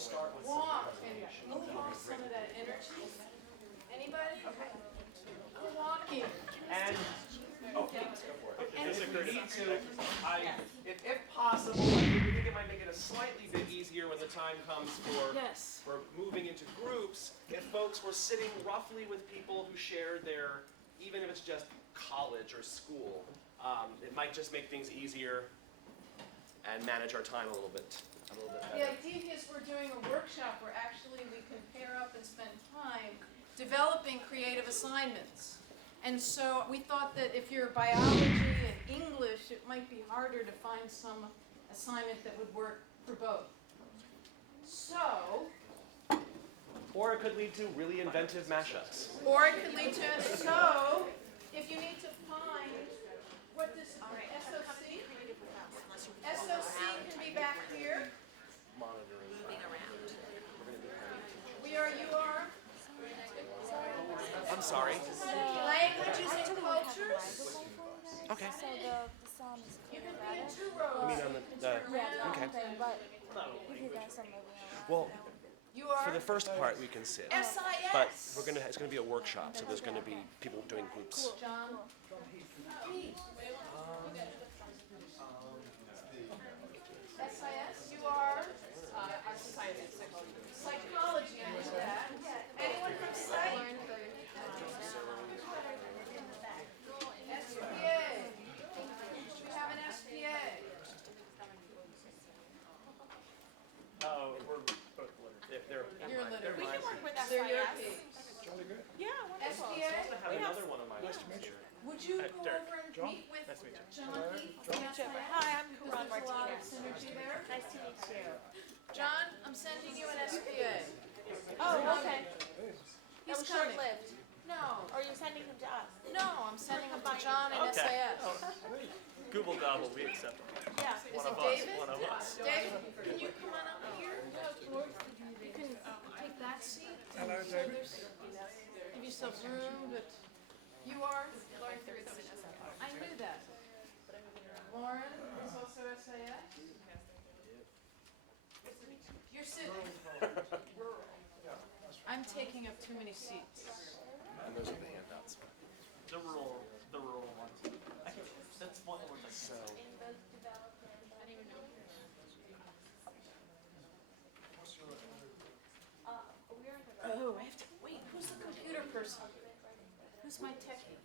start with walk and move off some of that energy. Anybody? I'm walking. And if we need to, if possible, we think it might make it a slightly bit easier when the time comes for moving into groups. If folks were sitting roughly with people who shared their, even if it's just college or school, it might just make things easier and manage our time a little bit better. The idea is we're doing a workshop where actually we can pair up and spend time developing creative assignments. And so we thought that if you're biology and English, it might be harder to find some assignment that would work for both. So, or it could lead to really inventive mashups. So, if you need to find what this SOC, SOC can be back here. Moving around. You are. I'm sorry. Languages and cultures. Okay. So the sound is You coming can be in better. two rows. You mean on the Yeah, okay. but if you guys are moving around. Well, You are. for the first part we can sit. SIS. But it's gonna be a workshop, so there's gonna be people doing groups. John. SIS. You are. Psychology. I knew that. Anyone from psych? SPA. We have an SPA. Oh, we're both literate. You're literate. We can work with They're your SIS. peeps. Yeah, wonderful. SPA. I have another one on my list. Would you go over and meet with John Heath from SIS? Hi, I'm Because Karan there's a lot of Martinez. synergy there. Nice to meet you. John, I'm sending you an SPA. Oh, okay. He's That was coming. short-lived. No, Or you're sending him to us? no, I'm sending him to John and Okay. SAS. Google Gobble, we accept them. Yeah. Is One it of us, David? one of us. David, can you come on up here? You can take that seat. Hello, David. Give yourself room, but you are? I knew that. Lauren is also SAS? You're sitting. I'm taking up too many seats. And those are the handouts. The rural ones. That's one more thing. So Oh, I have to, wait, who's the computer person? Who's my techie?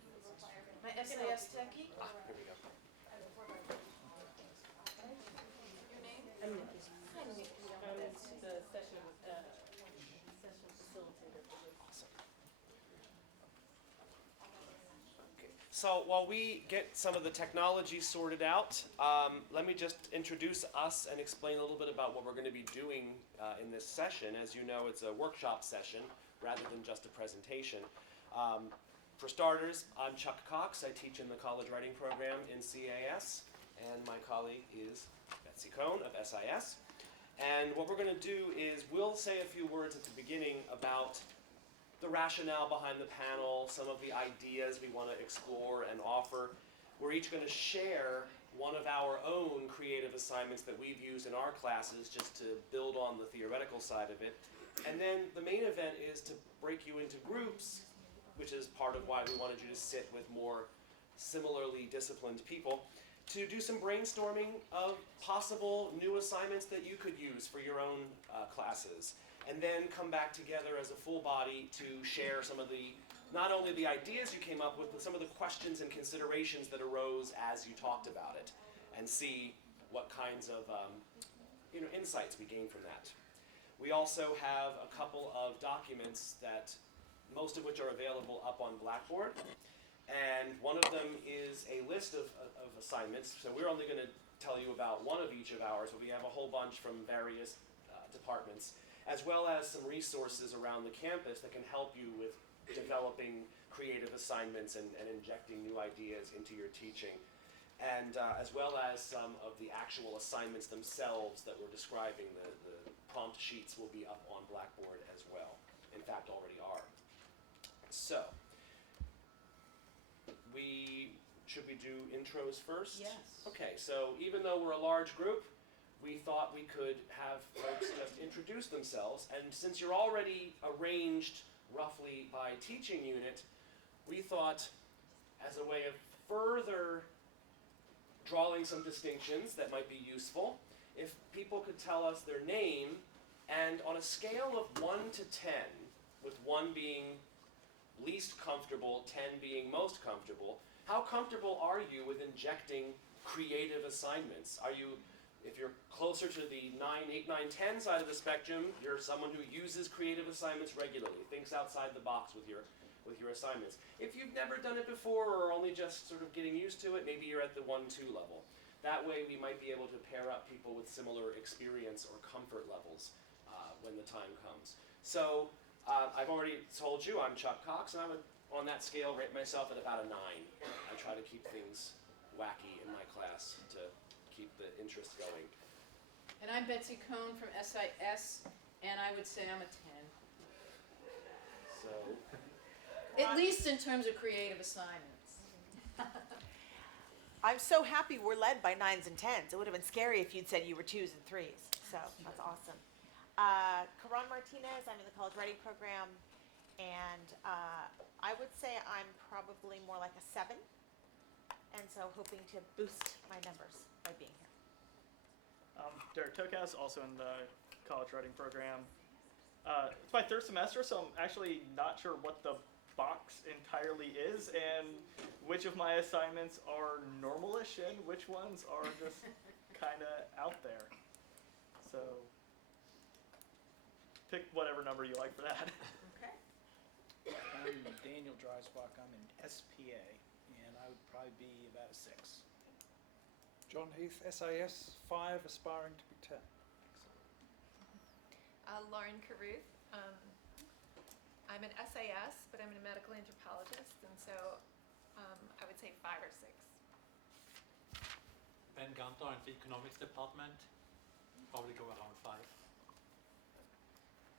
My SAS techie? here we go. Your name? I'm Nikki. Hi, Nikki. I'm the session facilitator. Awesome. Okay. So while we get some of the technology sorted out, let me just introduce us and explain a little bit about what we're going to be doing in this session. As you know, it's a workshop session rather than just a presentation. For starters, I'm Chuck Cox. I teach in the college writing program in CAS, and my colleague is Betsy Cohn of SIS. And what we're going to do is we'll say a few words at the beginning about the rationale behind the panel, some of the ideas we want to explore and offer. We're each going to share one of our own creative assignments that we've used in our classes just to build on the theoretical side of it. And then the main event is to break you into groups, which is part of why we wanted you to sit with more similarly disciplined people, to do some brainstorming of possible new assignments that you could use for your own classes. And then come back together as a full body to share some of the, not only the ideas you came up with, but some of the questions and considerations that arose as you talked about it, and see what kinds of insights we gain from that. We also have a couple of documents that, most of which are available up on Blackboard, and one of them is a list of assignments. So we're only going to tell you about one of each of ours, but we have a whole bunch from various departments, as well as some resources around the campus that can help you with developing creative assignments and injecting new ideas into your teaching. And as well as some of the actual assignments themselves that we're describing. The prompt sheets will be up on Blackboard as well. In fact, already are. So, should we do intros first? Yes. Okay, so even though we're a large group, we thought we could have folks just introduce introduce themselves, and since you're already arranged roughly by teaching unit, we thought as a way of further drawing some distinctions that might be useful, if people could tell us their name, and on a scale of 1 to 10, with 1 being least comfortable, 10 being most comfortable, how comfortable are you with injecting creative assignments? Are you, if you're closer to the 9, 8, 9, 10 side of the spectrum, you're someone who uses creative assignments regularly, thinks outside the box with your assignments. If you've never done it before or only just sort of getting used to it, maybe you're at the 1-2 level. That way we might be able to pair up people with similar experience or comfort levels when the time comes. So I've already told you I'm Chuck Cox, and I would, on that scale, rate myself at about a 9. I try to keep things wacky in my class to keep the interest going. And I'm Betsy Cohn from SIS, and I would say I'm a 10. So, At least in terms of creative assignments. I'm so happy we're led by 9s and 10s. It would have been scary if you'd said you were 2s and 3s. So that's awesome. Karan Martinez, I'm in the college writing program, and I would say I'm probably more like a 7, and so hoping to boost my numbers by being here. Derek Tokas, also in the college writing program. It's my 3rd semester, so I'm actually not sure what the box entirely is and which of my assignments are normalish and which ones are just kind of out there. So pick whatever number you like for that. Okay. I'm Daniel Dreisbach. I'm in SPA, and I would probably be about a 6. John Heath, SAS 5, aspiring to be 10. Lauren Caruth. I'm an SAS, but I'm a medical anthropologist, and so I would say 5 or 6. Ben Gunter in the economics department, probably go around 5.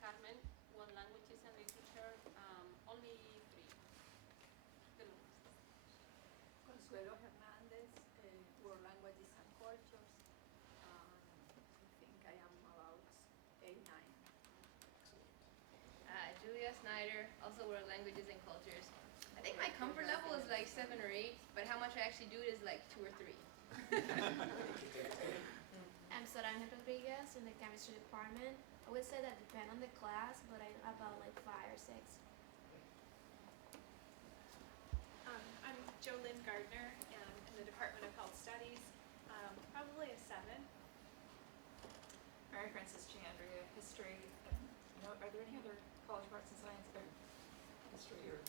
Carmen, 1 languages and literature, only 3. The lowest. Consuelo Hernandez, world languages and cultures. I think I am about 8, 9. Julia Snyder, also world languages and cultures. I think my comfort level is like 7 or 8, but how much I actually do it is like 2 or 3. I'm Soraya Rodriguez in the chemistry department. I would say that depend on the class, but I'm about like 5 or 6. I'm Jolynn Gardner in the Department of Health Studies. Probably a 7. Mary Frances Chandria, history. No, are there any other college of arts and science or history or?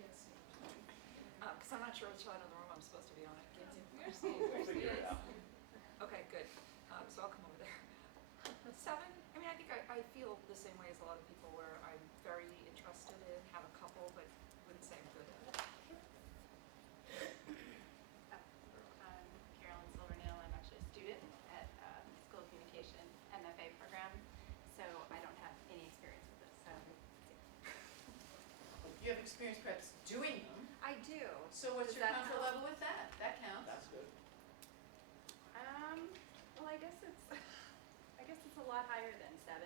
Yes. Because I'm not sure which side of the room I'm supposed to be on. we'll figure it out. Okay, good. So I'll come over there. 7. I mean, I think I feel the same way as a lot of people, where I'm very interested in, have a couple, but wouldn't say I'm good at it. I'm Carolyn Silvernail. I'm actually a student at School of Communication MFA program, so I don't have any experience with this. So You have experience perhaps doing them. I do. So what's Does your that comfort help? level with that? That counts. That's good. Well, I guess it's a lot higher than 7,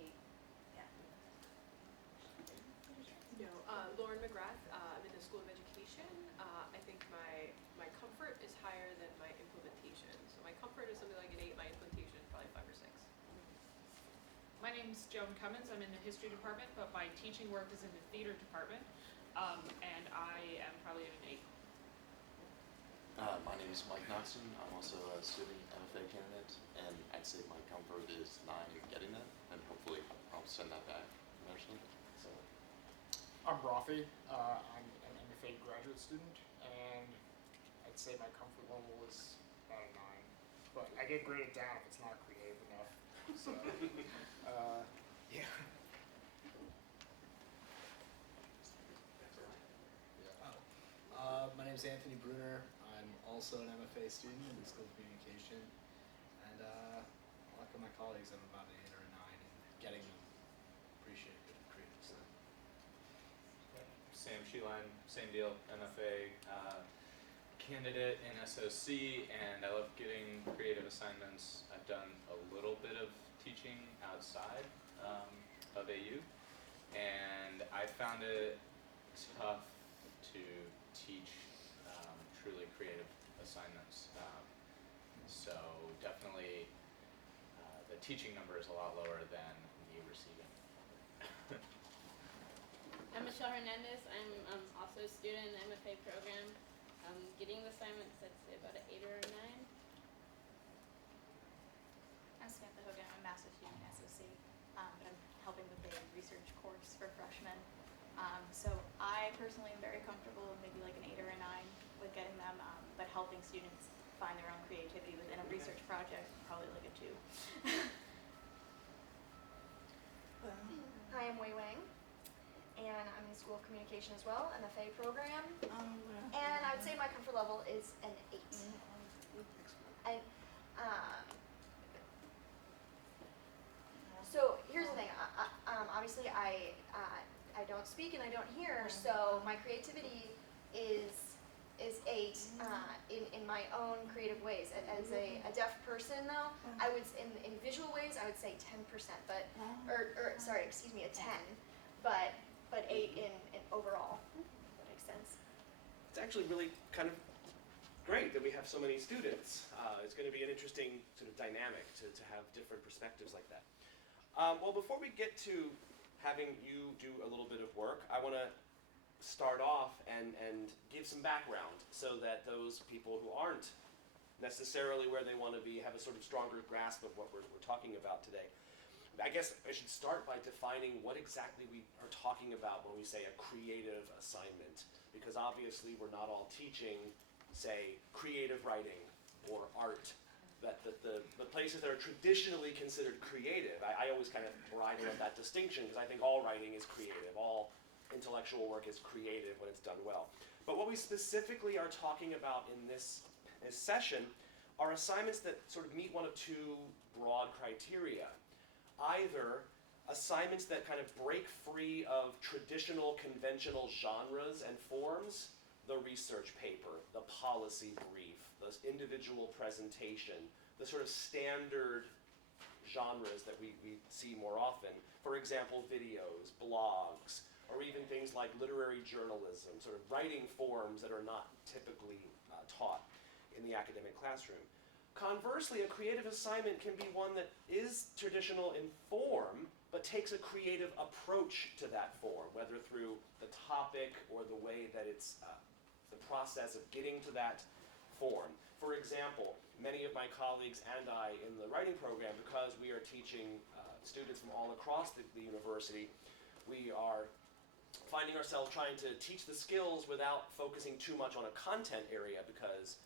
8. Yeah. No, Lauren McGrath. I'm in the School of Education. I think my comfort is higher than my implementation. So my comfort is something like an 8. My implementation is probably 5 or 6. My name's Joan Cummins. I'm in the history department, but my teaching work is in the theater department, and I am probably at an 8. My name is Mike Knoxon. I'm also a student MFA candidate, and I'd say my comfort is 9 getting that, and hopefully I'll send that back eventually. So. I'm Rafi. I'm an MFA graduate student, and I'd say my comfort level is about a 9. But I get graded down if it's not creative enough. So, yeah. My name is Anthony Bruner. I'm also an MFA student in the School of Communication, and like my colleagues, I'm about an 8 or a 9 in getting them appreciated and creative. So. Sam Sheeline, same deal, MFA candidate in SOC, and I love getting creative assignments. I've done a little bit of teaching outside FAU, and I found it tough to teach truly creative assignments. So definitely the teaching number is a lot lower than the receiving. I'm Michelle Hernandez. I'm also a student in the MFA program. Getting the assignments, I'd say about an 8 or a 9. I'm Samantha Hogan. I'm a master's student in SOC, but I'm helping with a research course for freshmen. So I personally am very comfortable with maybe like an 8 or a 9 with getting them, but helping students find their own creativity within a research project, probably like a 2. Hi, I'm Wei Wang, and I'm in the School of Communication as well, MFA program. And I would say my comfort level is an 8. And so here's the thing. Obviously, I don't speak and I don't hear, so my creativity is 8 in my own creative ways. As a deaf person, though, I would in visual ways I would say 10%, but sorry, excuse me, a 10, but 8 in overall. That makes sense. It's actually really kind of great that we have so many students. It's going to be an interesting sort of dynamic to have different perspectives like that. Well, before we get to having you do a little bit of work, I want to start off and give some background so that those people who aren't necessarily where they want to be have a sort of stronger grasp of what we're talking about today. I guess I should start by defining what exactly we are talking about when we say a creative assignment, because obviously we're not all teaching, say, creative writing or art. That the places that are traditionally considered creative, I always kind of bridle at that distinction because I think all writing is creative, all intellectual work is creative when it's done well. But what we specifically are talking about in this session are assignments that sort of meet one of 2 broad criteria. Either assignments that kind of break free of traditional conventional genres and forms, the research paper, the policy brief, the individual presentation, the sort of standard genres that we see more often. For example, videos, blogs, or even things like literary journalism, sort of writing forms that are not typically taught in the academic classroom. Conversely, a creative assignment can be one that is traditional in form, but takes a creative approach to that form, whether through the topic or the way that it's the process of getting to that form. For example, many of my colleagues and I in the writing program, because we are teaching students from all across the university, we are finding ourselves trying to teach the skills without focusing too much on a content area because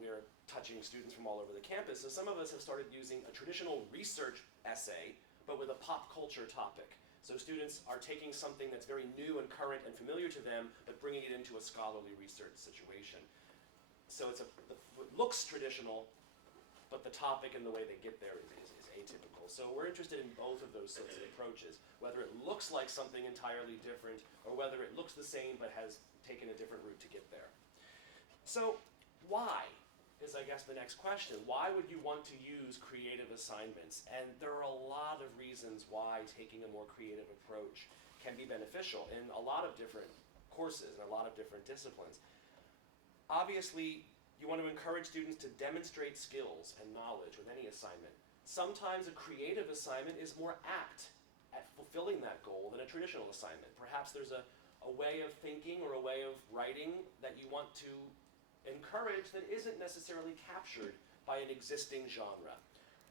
we are touching students from all over the campus. So some of us have started using a traditional research essay, but with a pop culture topic. So students are taking something that's very new and current and familiar to them, but bringing it into a scholarly research situation. So it looks traditional, but the topic and the way they get there is atypical. So we're interested in both of those sorts of approaches, whether it looks like something entirely different, or whether it looks the same but has taken a different route to get there. So why is, I guess, the next question. Why would you want to use creative assignments? And there are a lot of reasons why taking a more creative approach can be beneficial in a lot of different courses and a lot of different disciplines. Obviously, you want to encourage students to demonstrate skills and knowledge with any assignment. Sometimes a creative assignment is more apt at fulfilling that goal than a traditional assignment. Perhaps there's a way of thinking or a way of writing that you want to encourage that isn't necessarily captured by an existing genre,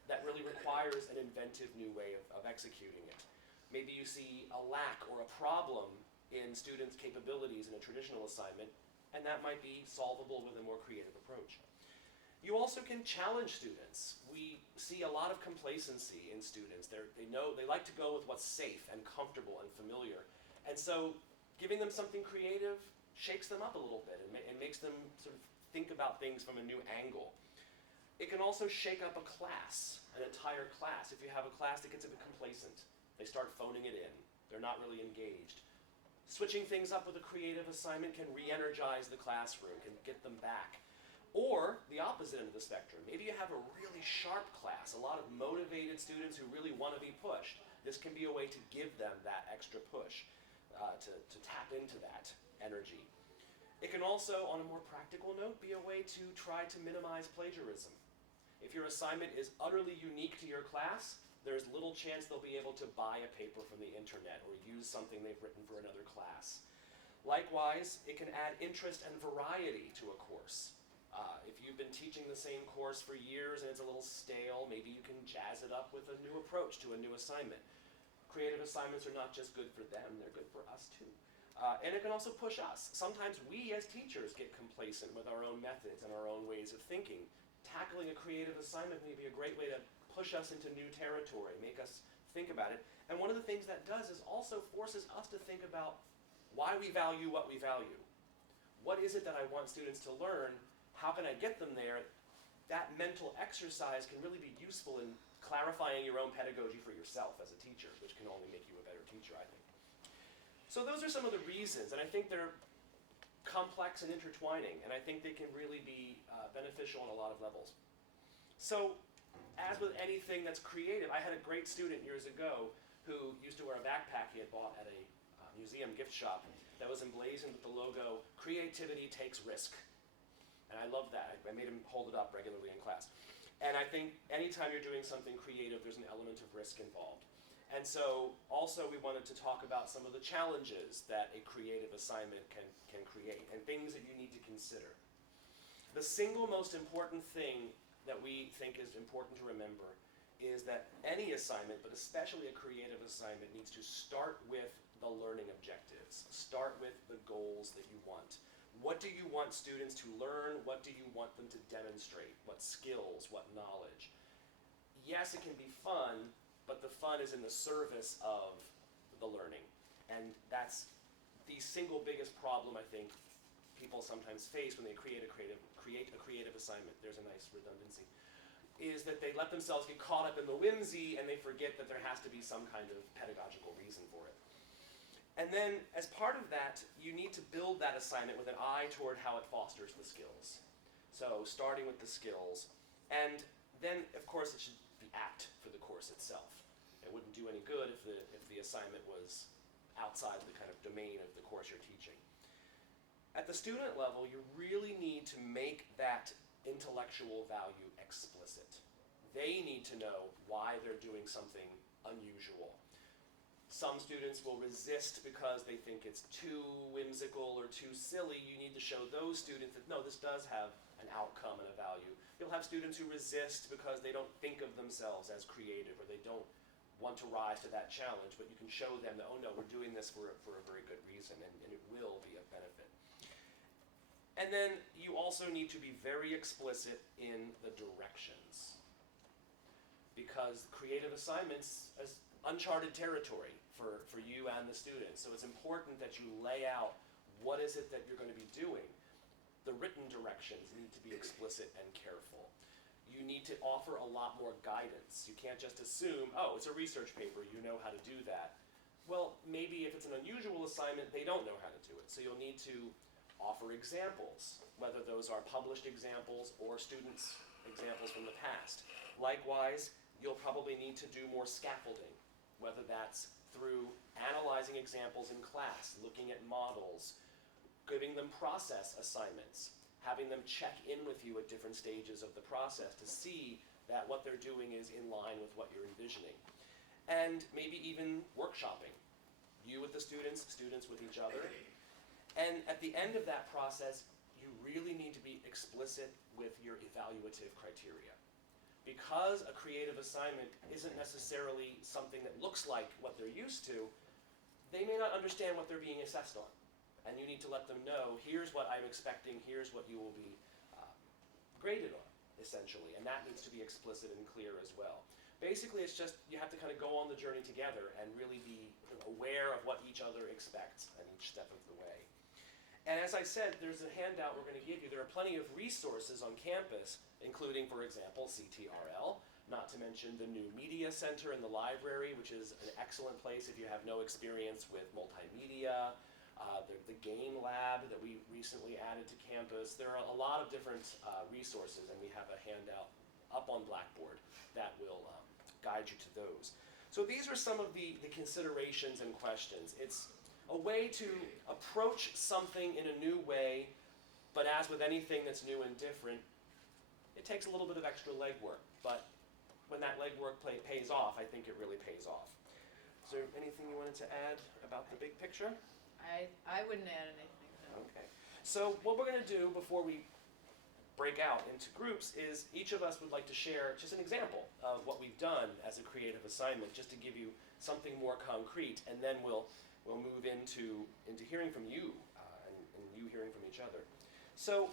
that really requires an inventive new way of executing it. Maybe you see a lack or a problem in students' capabilities in a traditional assignment, and that might be solvable with a more creative approach. You also can challenge students. We see a lot of complacency in students. They like to go with what's safe and comfortable and familiar. And so giving them something creative shakes them up a little bit and makes them sort of think about things from a new angle. It can also shake up a class, an entire class. If you have a class that gets a bit complacent, they start phoning it in. They're not really engaged. Switching things up with a creative assignment can re-energize the classroom, can get them back. Or the opposite end of the spectrum. Maybe you have a really sharp class, a lot of motivated students who really want to be pushed. this can be a way to give them that extra push, to tap into that energy. It can also, on a more practical note, be a way to try to minimize plagiarism. If your assignment is utterly unique to your class, there's little chance they'll be able to buy a paper from the internet or use something they've written for another class. Likewise, it can add interest and variety to a course. If you've been teaching the same course for years and it's a little stale, maybe you can jazz it up with a new approach to a new assignment. Creative assignments are not just good for them, they're good for us too. And it can also push us. Sometimes we as teachers get complacent with our own methods and our own ways of thinking. Tackling a creative assignment may be a great way to push us into new territory, make us think about it. And one of the things that does is also forces us to think about why we value what we value. What is it that I want students to learn? How can I get them there? That mental exercise can really be useful in clarifying your own pedagogy for yourself as a teacher, which can only make you a better teacher, I think. So those are some of the reasons, and I think they're complex and intertwining, and I think they can really be beneficial on a lot of levels. So, as with anything that's creative, I had a great student years ago who used to wear a backpack he had bought at a museum gift shop that was emblazoned with the logo, "Creativity takes risk." And I love that. I made him hold it up regularly in class. And I think anytime you're doing something creative, there's an element of risk involved. And so also we wanted to talk about some of the challenges that a creative assignment can create and things that you need to consider. The single most important thing that we think is important to remember is that any assignment, but especially a creative assignment, needs to start with the learning objectives. Start with the goals that you want. What do you want students to learn? What do you want them to demonstrate? What skills? What knowledge? Yes, it can be fun, but the fun is in the service of the learning. And that's the single biggest problem I think people sometimes face when they create a creative assignment. There's a nice redundancy. Is that they let themselves get caught up in the whimsy and they forget that there has to be some kind of pedagogical reason for it. And then, as part of that, you need to build that assignment with an eye toward how it fosters the skills. So, starting with the skills. And then, of course, it should be apt for the course itself. It wouldn't do any good if the assignment was outside the kind of domain of the course you're teaching. At the student level, you really need to make that intellectual value explicit. They need to know why they're doing something unusual. Some students will resist because they think it's too whimsical or too silly. You need to show those students that, no, this does have an outcome and a value. You'll have students who resist because they don't think of themselves as creative or they don't want to rise to that challenge, but you can show them that, oh no, we're doing this for a very good reason, and it will be of benefit. And then you also need to be very explicit in the directions, because creative assignments is uncharted territory for you and the students. So it's important that you lay out what is it that you're going to be doing. The written directions need to be explicit and careful. You need to offer a lot more guidance. You can't just assume, oh, it's a research paper, you know how to do that. Well, maybe if it's an unusual assignment, they don't know how to do it. So you'll need to offer examples, whether those are published examples or students' examples from the past. Likewise, you'll probably need to do more scaffolding, whether that's through analyzing examples in class, looking at models, giving them process assignments, having them check in with you at different stages of the process to see that what they're doing is in line with what you're envisioning. And maybe even workshopping. You with the students, students with each other. And at the end of that process, you really need to be explicit with your evaluative criteria. Because a creative assignment isn't necessarily something that looks like what they're used to, they may not understand what they're being assessed on. And you need to let them know, here's what I'm expecting, here's what you will be graded on, essentially. And that needs to be explicit and clear as well. Basically, it's just, you have to kind of go on the journey together and really be aware of what each other expects at each step of the way. And as I said, there's a handout we're going to give you. There are plenty of resources on campus, including, for example, CTRL, not to mention the new media center in the library, which is an excellent place if you have no experience with multimedia. The game lab that we recently added to campus. There are a lot of different resources, and we have a handout up on Blackboard that will guide you to those. So these are some of the considerations and questions. It's a way to approach something in a new way, but as with anything that's new and different, it takes a little bit of extra legwork. But when that legwork pays off, I think it really pays off. Is there anything you wanted to add about the big picture? I wouldn't add anything, no. Okay. So what we're going to do before we break out into groups is each of us would like to share just an example of what we've done as a creative assignment, just to give you something more concrete, and then we'll move into hearing from you and you hearing from each other. So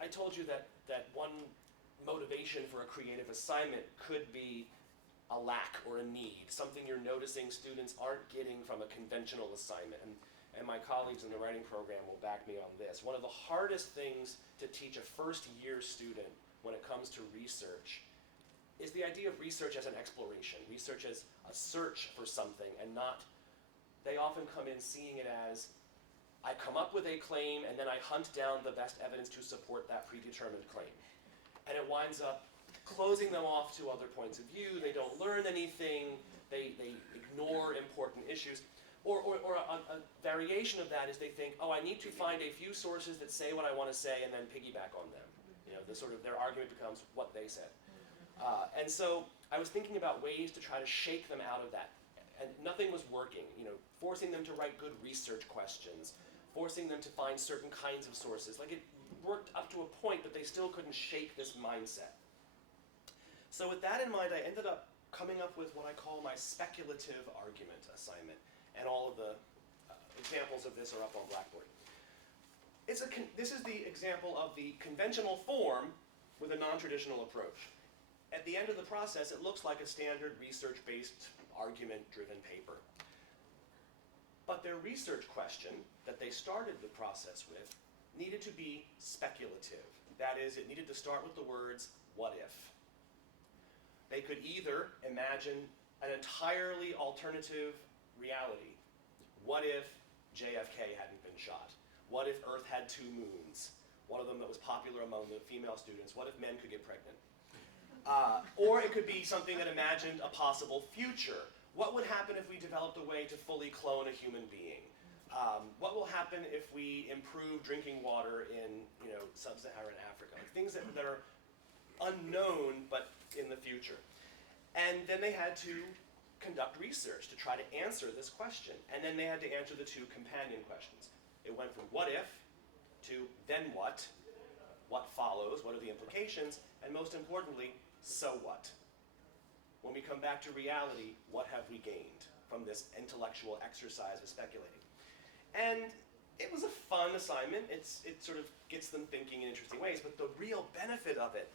I told you that one motivation for a creative assignment could be a lack or a need, something you're noticing students aren't getting from a conventional assignment. And my colleagues in the writing program will back me on this. One of the hardest things to teach a first-year student when it comes to research is the idea of research as an exploration, research as a search for something, and not, they often come in seeing it as, I come up with a claim and then I hunt down the best evidence to support that predetermined claim. And it winds up closing them off to other points of view, they don't learn anything, they ignore important issues. Or a variation of that is they think, oh, I need to find a few sources that say what I want to say and then piggyback on them. You know, their argument becomes what they said. And so I was thinking about ways to try to shake them out of that. And nothing was working. You know, forcing them to write good research questions, forcing them to find certain kinds of sources. Like, it worked up to a point, but they still couldn't shake this mindset. So with that in mind, I ended up coming up with what I call my speculative argument assignment. And all of the examples of this are up on Blackboard. This is the example of the conventional form with a non-traditional approach. At the end of the process, it looks like a standard research-based, argument-driven paper. But their research question that they started the process with needed to be speculative. That is, it needed to start with the words, what if? They could either imagine an entirely alternative reality. What if JFK hadn't been shot? What if Earth had 2 moons? One of them that was popular among the female students. What if men could get pregnant? Or it could be something that imagined a possible future. What would happen if we developed a way to fully clone a human being? What will happen if we improve drinking water in, sub-Saharan Africa? Like things that are unknown but in the future. And then they had to conduct research to try to answer this question. And then they had to answer the 2 companion questions. It went from what if to then what follows, what are the implications, and most importantly, so what? When we come back to reality, what have we gained from this intellectual exercise of speculating? And it was a fun assignment. It sort of gets them thinking in interesting ways, but the real benefit of it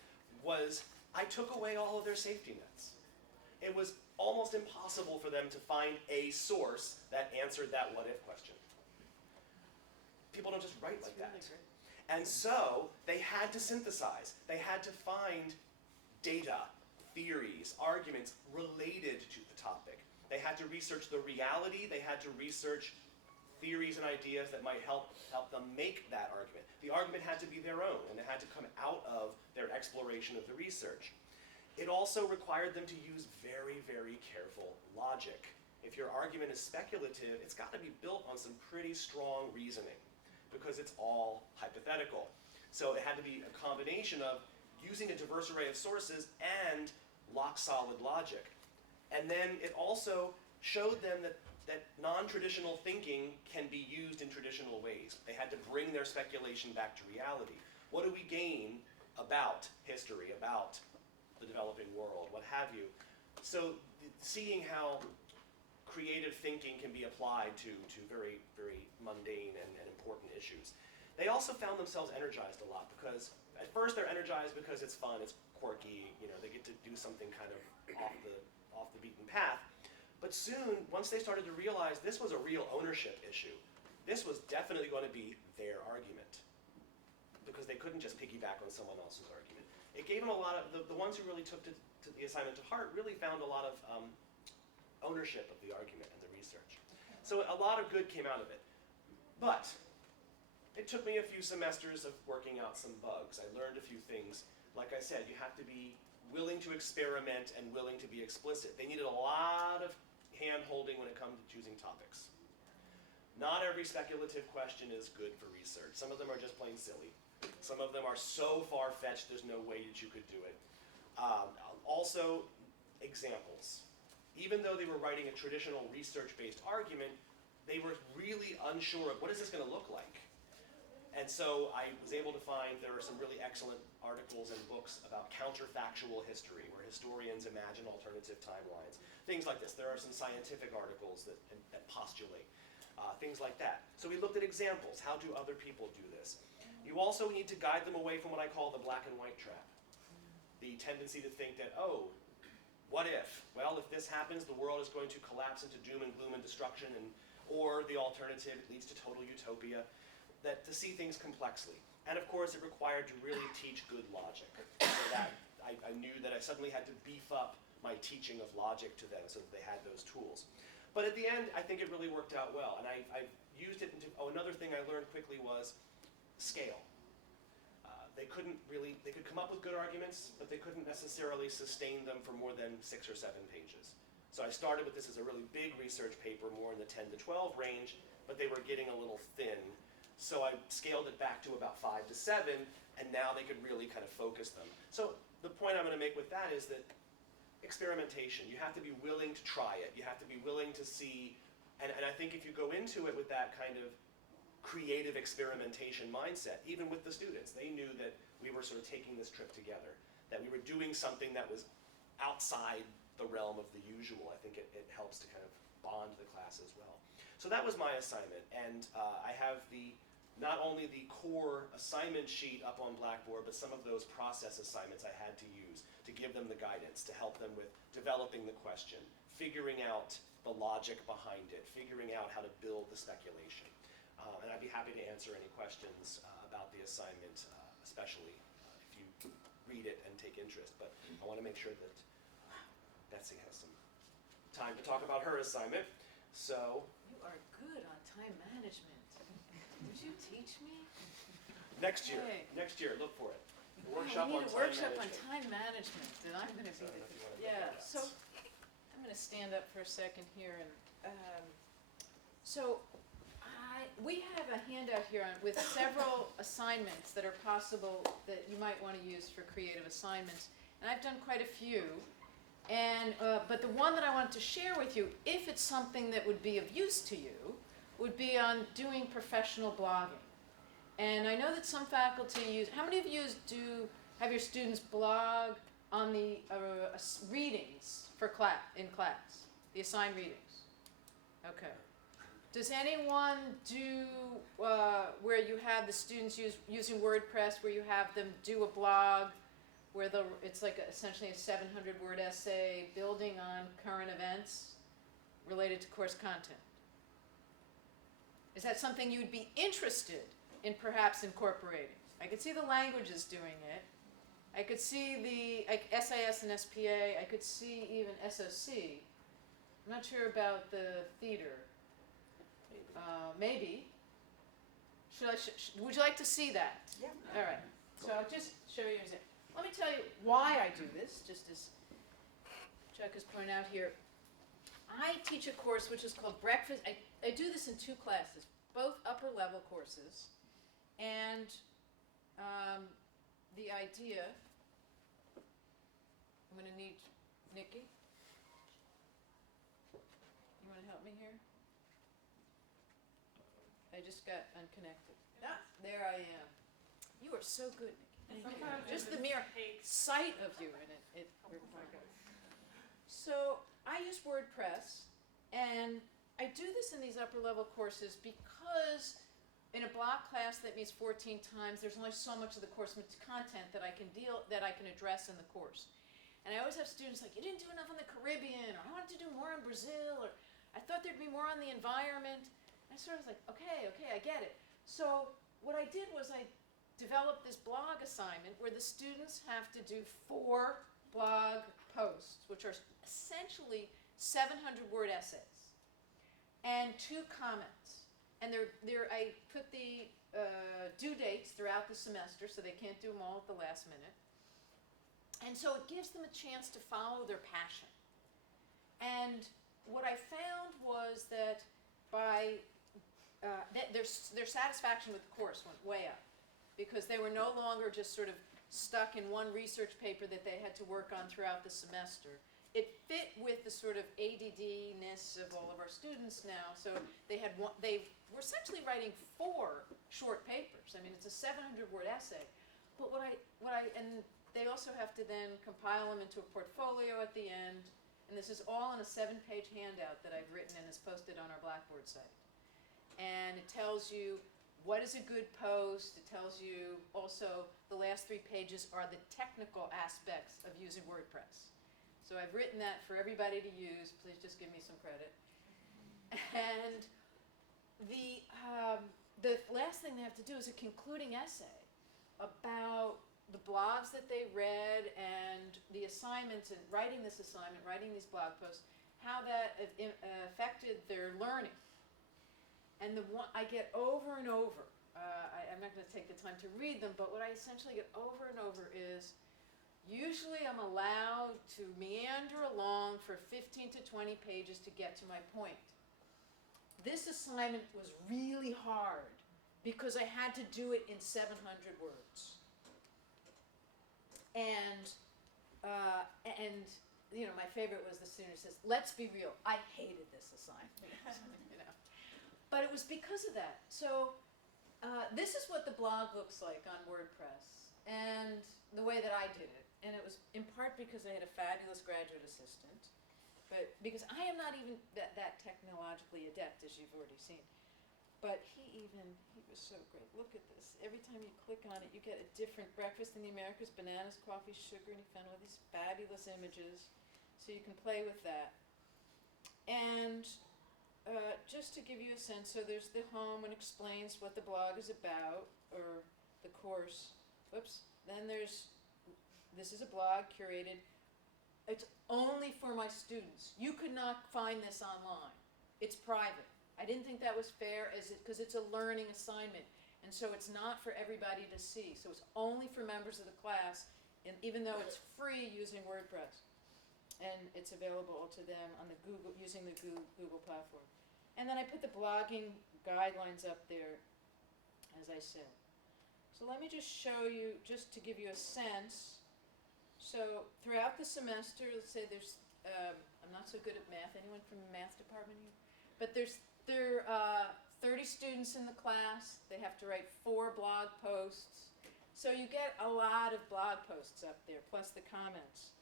was I took away all of their safety nets. It was almost impossible for them to find a source that answered that what if question. People don't just write like that. And so they had to synthesize. They had to find data, theories, arguments related to the topic. They had to research the reality. They had to research theories and ideas that might help them make that argument. The argument had to be their own, and it had to come out of their exploration of the research. It also required them to use very, very careful logic. If your argument is speculative, it's got to be built on some pretty strong reasoning because it's all hypothetical. So it had to be a combination of using a diverse array of sources and rock-solid logic. And then it also showed them that non-traditional thinking can be used in traditional ways. They had to bring their speculation back to reality. What do we gain about history, about the developing world, what have you? So seeing how creative thinking can be applied to very, very mundane and important issues. They also found themselves energized a lot because at first they're energized because it's fun, it's quirky, they get to do something kind of off the beaten path. But soon, once they started to realize this was a real ownership issue, this was definitely going to be their argument because they couldn't just piggyback on someone else's argument. It gave them a lot of, the ones who really took to the assignment to heart really found a lot of ownership of the argument and the research. So a lot of good came out of it. But it took me a few semesters of working out some bugs. I learned a few things. Like I said, you have to be willing to experiment, and willing to be explicit. They needed a lot of hand-holding when it comes to choosing topics. Not every speculative question is good for research. Some of them are just plain silly. Some of them are so far-fetched there's no way that you could do it. Also, examples. Even though they were writing a traditional research-based argument, they were really unsure of what is this going to look like. And so I was able to find there are some really excellent articles and books about counterfactual history, where historians imagine alternative timelines. Things like this. There are some scientific articles that postulate. Things like that. So we looked at examples. How do other people do this? You also need to guide them away from what I call the black and white trap. The tendency to think that, oh, what if? Well, if this happens, the world is going to collapse into doom and gloom and destruction, or the alternative, it leads to total utopia. That to see things complexly. And of course, it required to really teach good logic. So that I knew that I suddenly had to beef up my teaching of logic to them so that they had those tools. But at the end, I think it really worked out well. And I used it into, another thing I learned quickly was scale. They could come up with good arguments, but they couldn't necessarily sustain them for more than 6 or 7 pages. So I started with this as a really big research paper, more in the 10 to 12 range, but they were getting a little thin. So I scaled it back to about 5 to 7, and now they could really kind of focus them. So the point I'm going to make with that is that experimentation, you have to be willing to try it. You have to be willing to see, and I think if you go into it with that kind of creative experimentation mindset, even with the students, they knew that we were sort of taking this trip together, that we were doing something that was outside the realm of the usual. I think it helps to kind of bond the class as well. So that was my assignment, and I have not only the core assignment sheet up on Blackboard, but some of those process assignments I had to use to give them the guidance, to help them with developing the question, figuring out the logic behind it, figuring out how to build the speculation. And I'd be happy to answer any questions about the assignment, especially if you read it and take interest. But I want to make sure that Betsy has some time to talk about her assignment. So You are good on time management. Would you teach me? next year, Okay. Look for it. The Wow, workshop we on need a time workshop on management. time management, and I'm going to So be if you wanna the, look yeah. at that. So I'm going to stand up for a second here, and so we have a handout here with several assignments that are possible that you might want to use for creative assignments, and I've done quite a few. And but the one that I wanted to share with you, if it's something that would be of use to you, would be on doing professional blogging. And I know that some faculty use. How many of you have your students blog on the readings for in class, the assigned readings? Okay. Does anyone do where you have the students using WordPress, where you have them do a blog, where it's like essentially a 700-word essay building on current events related to course content? Is that something you'd be interested in perhaps incorporating? I could see the languages doing it. I could see the SAS and SPA. I could see even SOC. I'm not sure about the theater. Maybe. Would you like to see that? Yeah. All right. So I'll just show you. Let me tell you why I do this, just as Chuck is pointing out here. I teach a course which is called Breakfast. I do this in 2 classes, both upper level courses. And the idea, I'm going to need Nikki. You want to help me here? I just got unconnected. Ah, there I am. You are so good, Nikki. Thank you. Just the mere sight of you in it requires. So I use WordPress, and I do this in these upper level courses because in a block class that meets 14 times, there's only so much of the course content that I can address in the course. And I always have students like, you didn't do enough on the Caribbean, or I wanted to do more on Brazil, or I thought there'd be more on the environment. I sort of was like, okay, I get it. So what I did was I developed this blog assignment where the students have to do 4 blog posts, which are essentially 700-word essays, and 2 comments. And I put the due dates throughout the semester, so they can't do them all at the last minute. And so it gives them a chance to follow their passion. And what I found was that their satisfaction with the course went way up, because they were no longer just sort of stuck in one research paper that they had to work on throughout the semester. It fit with the sort of ADD-ness of all of our students now. So they were essentially writing 4 short papers. I mean, it's a 700-word essay. But and they also have to then compile them into a portfolio at the end. And this is all on a 7-page handout that I've written and is posted on our Blackboard site. And it tells you what is a good post. It tells you also the last 3 pages are the technical aspects of using WordPress. So I've written that for everybody to use. Please just give me some credit. And the last thing they have to do is a concluding essay about the blogs that they read and the assignments, and writing this assignment, writing these blog posts, how that affected their learning. And the one I get over and over, I'm not going to take the time to read them, but what I essentially get over and over is, usually I'm allowed to meander along for 15 to 20 pages to get to my point. This assignment was really hard because I had to do it in 700 words. And you know, my favorite was the student who says, "Let's be real, I hated this assignment." You know. But it was because of that. So this is what the blog looks like on WordPress, and the way that I did it. And it was in part because I had a fabulous graduate assistant, but because I am not even that technologically adept, as you've already seen. But he was so great. Look at this. Every time you click on it, you get a different breakfast in the Americas, bananas, coffee, sugar, and he found all these fabulous images. So you can play with that. And just to give you a sense, so there's the home and explains what the blog is about, or the course. Whoops. Then this is a blog curated. It's only for my students. You could not find this online. It's private. I didn't think that was fair because it's a learning assignment. And so it's not for everybody to see. So it's only for members of the class, and even though it's free using WordPress. And it's available to them on using the Google platform. And then I put the blogging guidelines up there, as I said. So let me just show you, just to give you a sense. So throughout the semester, let's say I'm not so good at math. Anyone from the math department here? But there are 30 students in the class. They have to write 4 blog posts. So you get a lot of blog posts up there, plus the comments.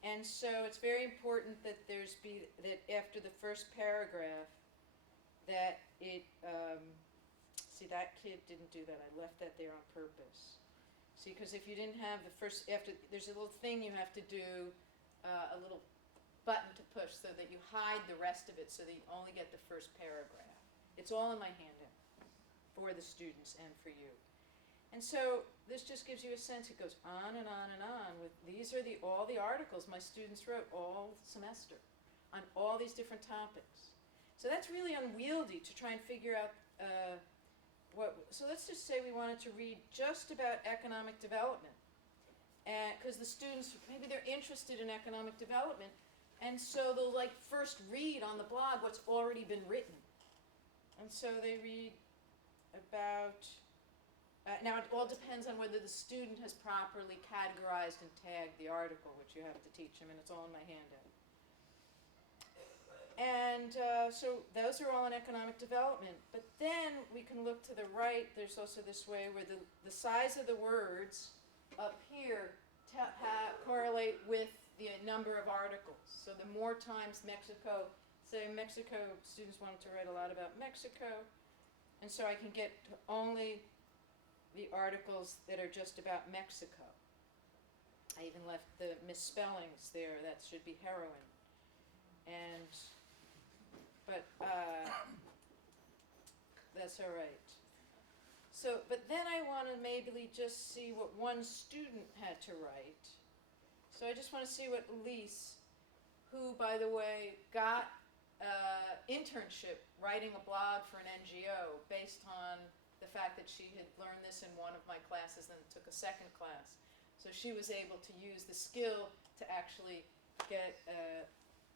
And so it's very important that that after the first paragraph, that it, see, that kid didn't do that. I left that there on purpose. See, because if you didn't have the first, there's a little thing you have to do, a little button to push so that you hide the rest of it so that you only get the first paragraph. It's all in my handout for the students and for you. And so this just gives you a sense. It goes on and on and on. These are all the articles my students wrote all semester on all these different topics. So that's really unwieldy to try and figure out so let's just say we wanted to read just about economic development. Because the students, maybe they're interested in economic development, and so they'll first read on the blog what's already been written. And so they read about, now it all depends on whether the student has properly categorized and tagged the article, which you have to teach them, and it's all in my handout. And so those are all in economic development. But then we can look to the right. There's also this way where the size of the words up here correlate with the number of articles. So the more times Mexico, say Mexico, students wanted to write a lot about Mexico. And so I can get to only the articles that are just about Mexico. I even left the misspellings there. That should be heroin. But that's all right. So, but then I want to maybe just see what one student had to write. So I just want to see what Elise, who, by the way, got internship writing a blog for an NGO based on the fact that she had learned this in one of my classes and took a second class. So she was able to use the skill to actually get an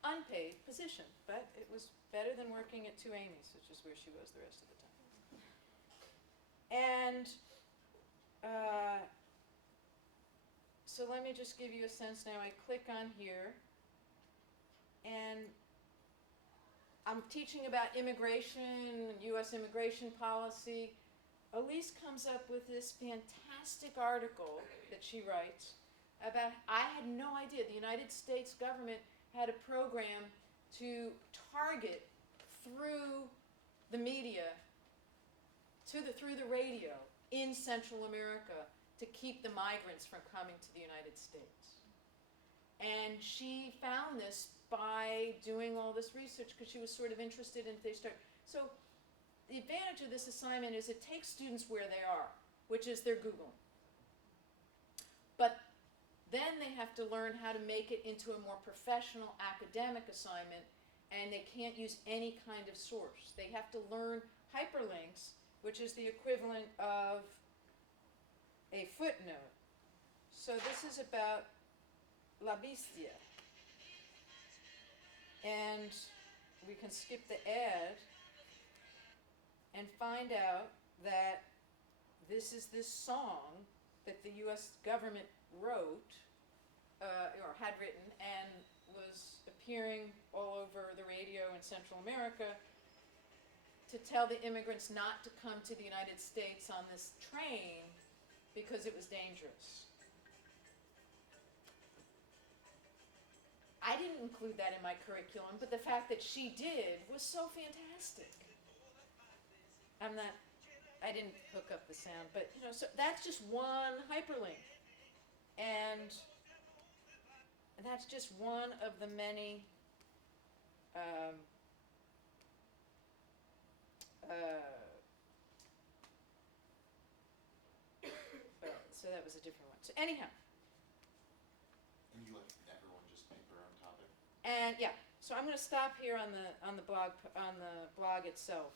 unpaid position, but it was better than working at 2 Amy's, which is where she was the rest of the time. And so let me just give you a sense now. I click on here, and I'm teaching about immigration, U.S. immigration policy. Elise comes up with this fantastic article that she writes about, I had no idea, the United States government had a program to target through the media, through the radio in Central America to keep the migrants from coming to the United States. And she found this by doing all this research because she was sort of interested in so the advantage of this assignment is it takes students where they are, which is their Googling. But then they have to learn how to make it into a more professional academic assignment, and they can't use any kind of source. They have to learn hyperlinks, which is the equivalent of a footnote. So this is about La Bestia. And we can skip the ad and find out that this is this song that the U.S. government wrote, or had written, and was appearing all over the radio in Central America to tell the immigrants not to come to the United States on this train because it was dangerous. I didn't include that in my curriculum, but the fact that she did was so fantastic. I didn't hook up the sound, but so that's just one hyperlink. And that's just one of the many so that was a different one. So anyhow. And you let everyone just pick their own topic? And yeah, so I'm going to stop here on the blog itself,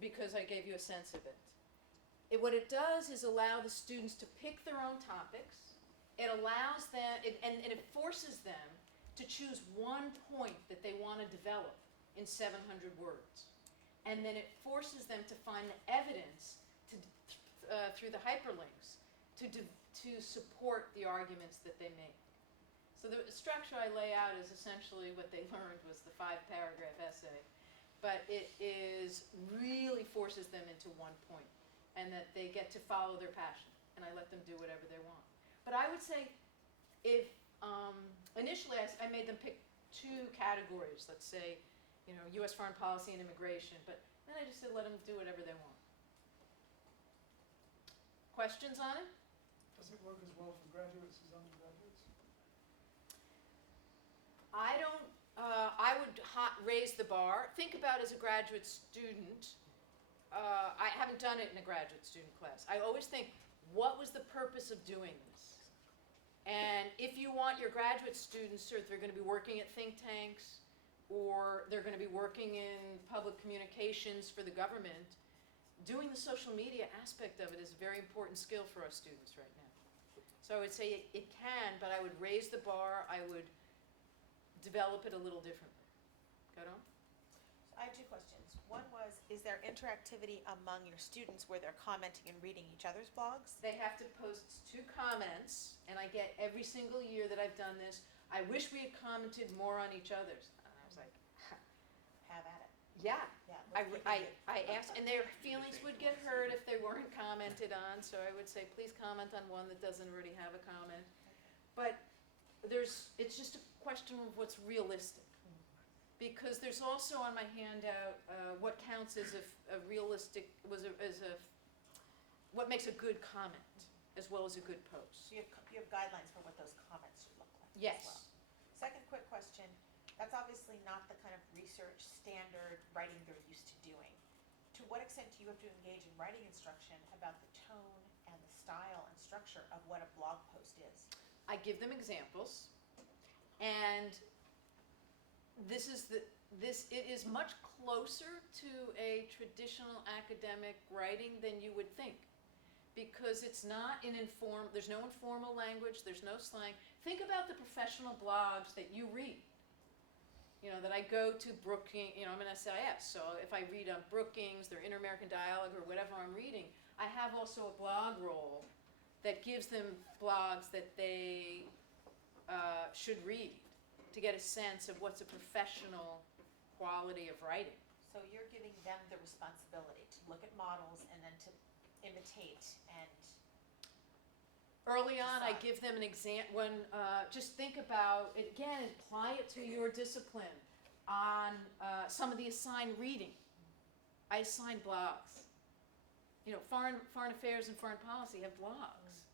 because I gave you a sense of it. What it does is allow the students to pick their own topics. It allows them, and it forces them to choose one point that they want to develop in 700 words. And then it forces them to find the evidence through the hyperlinks to support the arguments that they make. So the structure I lay out is essentially what they learned was the 5-paragraph essay, but it really forces them into one point, and that they get to follow their passion, and I let them do whatever they want. But I would say, if initially I made them pick 2 categories, let's say, U.S. foreign policy and immigration, but then I just said let them do whatever they want. Questions on it? Does it work as well for graduates as undergraduates? I would raise the bar. Think about as a graduate student. I haven't done it in a graduate student class. I always think, what was the purpose of doing this? And if you want your graduate students, or if they're going to be working at think tanks, or they're going to be working in public communications for the government, doing the social media aspect of it is a very important skill for our students right now. So I would say it can, but I would raise the bar. I would develop it a little differently. Got on? I have 2 questions. One was, is there interactivity among your students where they're commenting and reading each other's blogs? They have to post 2 comments, and I get every single year that I've done this, I wish we had commented more on each other's. And I was like, have at it. Yeah. Yeah. I asked, and their feelings would get hurt if they weren't commented on, so I would say, please comment on one that doesn't already have a comment. But it's just a question of what's realistic. Because there's also on my handout what counts as a realistic, what makes a good comment, as well as a good post. So you have guidelines for what those comments should look like Yes. as well. Second quick question. That's obviously not the kind of research standard writing they're used to doing. To what extent do you have to engage in writing instruction about the tone and the style and structure of what a blog post is? I give them examples, and it is much closer to a traditional academic writing than you would think, because it's not there's no informal language, there's no slang. Think about the professional blogs that you read. That I go to Brookings, I'm an SIS, so if I read on Brookings, their Inter-American Dialogue, or whatever I'm reading, I have also a blog roll that gives them blogs that they should read to get a sense of what's a professional quality of writing. So you're giving them the responsibility to look at models and then to imitate and. Early on, I decide. give them an example. Just think about it again. Apply it to your discipline. On some of the assigned reading, I assign blogs. Foreign affairs and foreign policy have blogs.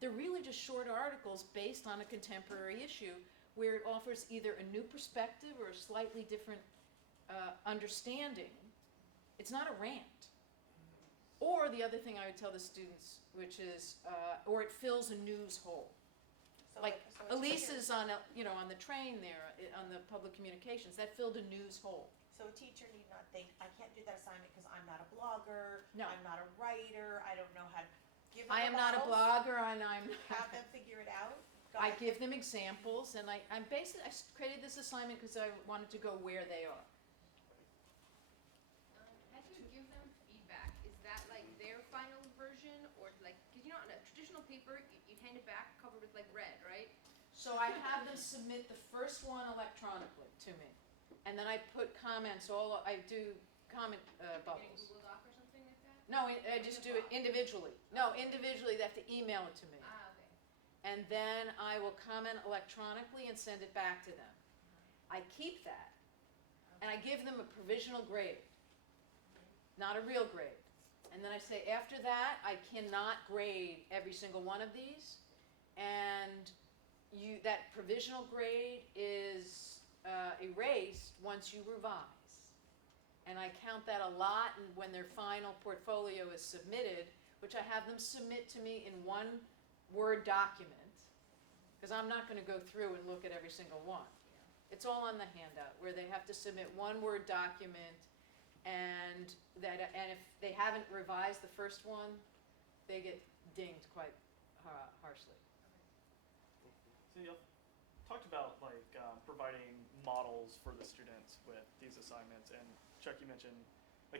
They're really just short articles based on a contemporary issue where it offers either a new perspective or a slightly different understanding. It's not a rant. Or the other thing I would tell the students, which is, or it fills a news hole. So Like so a Elisa's teacher- on the train there, on the public communications, that filled a news hole. So a teacher need not think, I can't do that assignment because I'm not a blogger, No. I'm not a writer, I don't know how to give them I the am not a models, blogger, and I'm. have them figure it out. I Guide give them examples, and I created this assignment because I wanted to go where they are. As you give them feedback, is that like their final version, or like, because on a traditional paper, you hand it back covered with like red, right? So I have them submit the first one electronically to me, and then I put comments. I do comment In a bubbles. Google Doc or something like that? No, I just do it individually. No, individually. They have to email it to me, Ah, okay. and then I will comment electronically and send it back to them. I keep that, and I give them a provisional grade, not a real grade. And then I say, after that, I cannot grade every single one of these, and that provisional grade is erased once you revise. And I count that a lot when their final portfolio is submitted, which I have them submit to me in one Word document, because I'm not going to go through and look at every single one. It's all on the handout, where they have to submit one Word document, and if they haven't revised the first one, they get dinged quite harshly. So you talked about providing models for the students with these assignments, and Chuck, you mentioned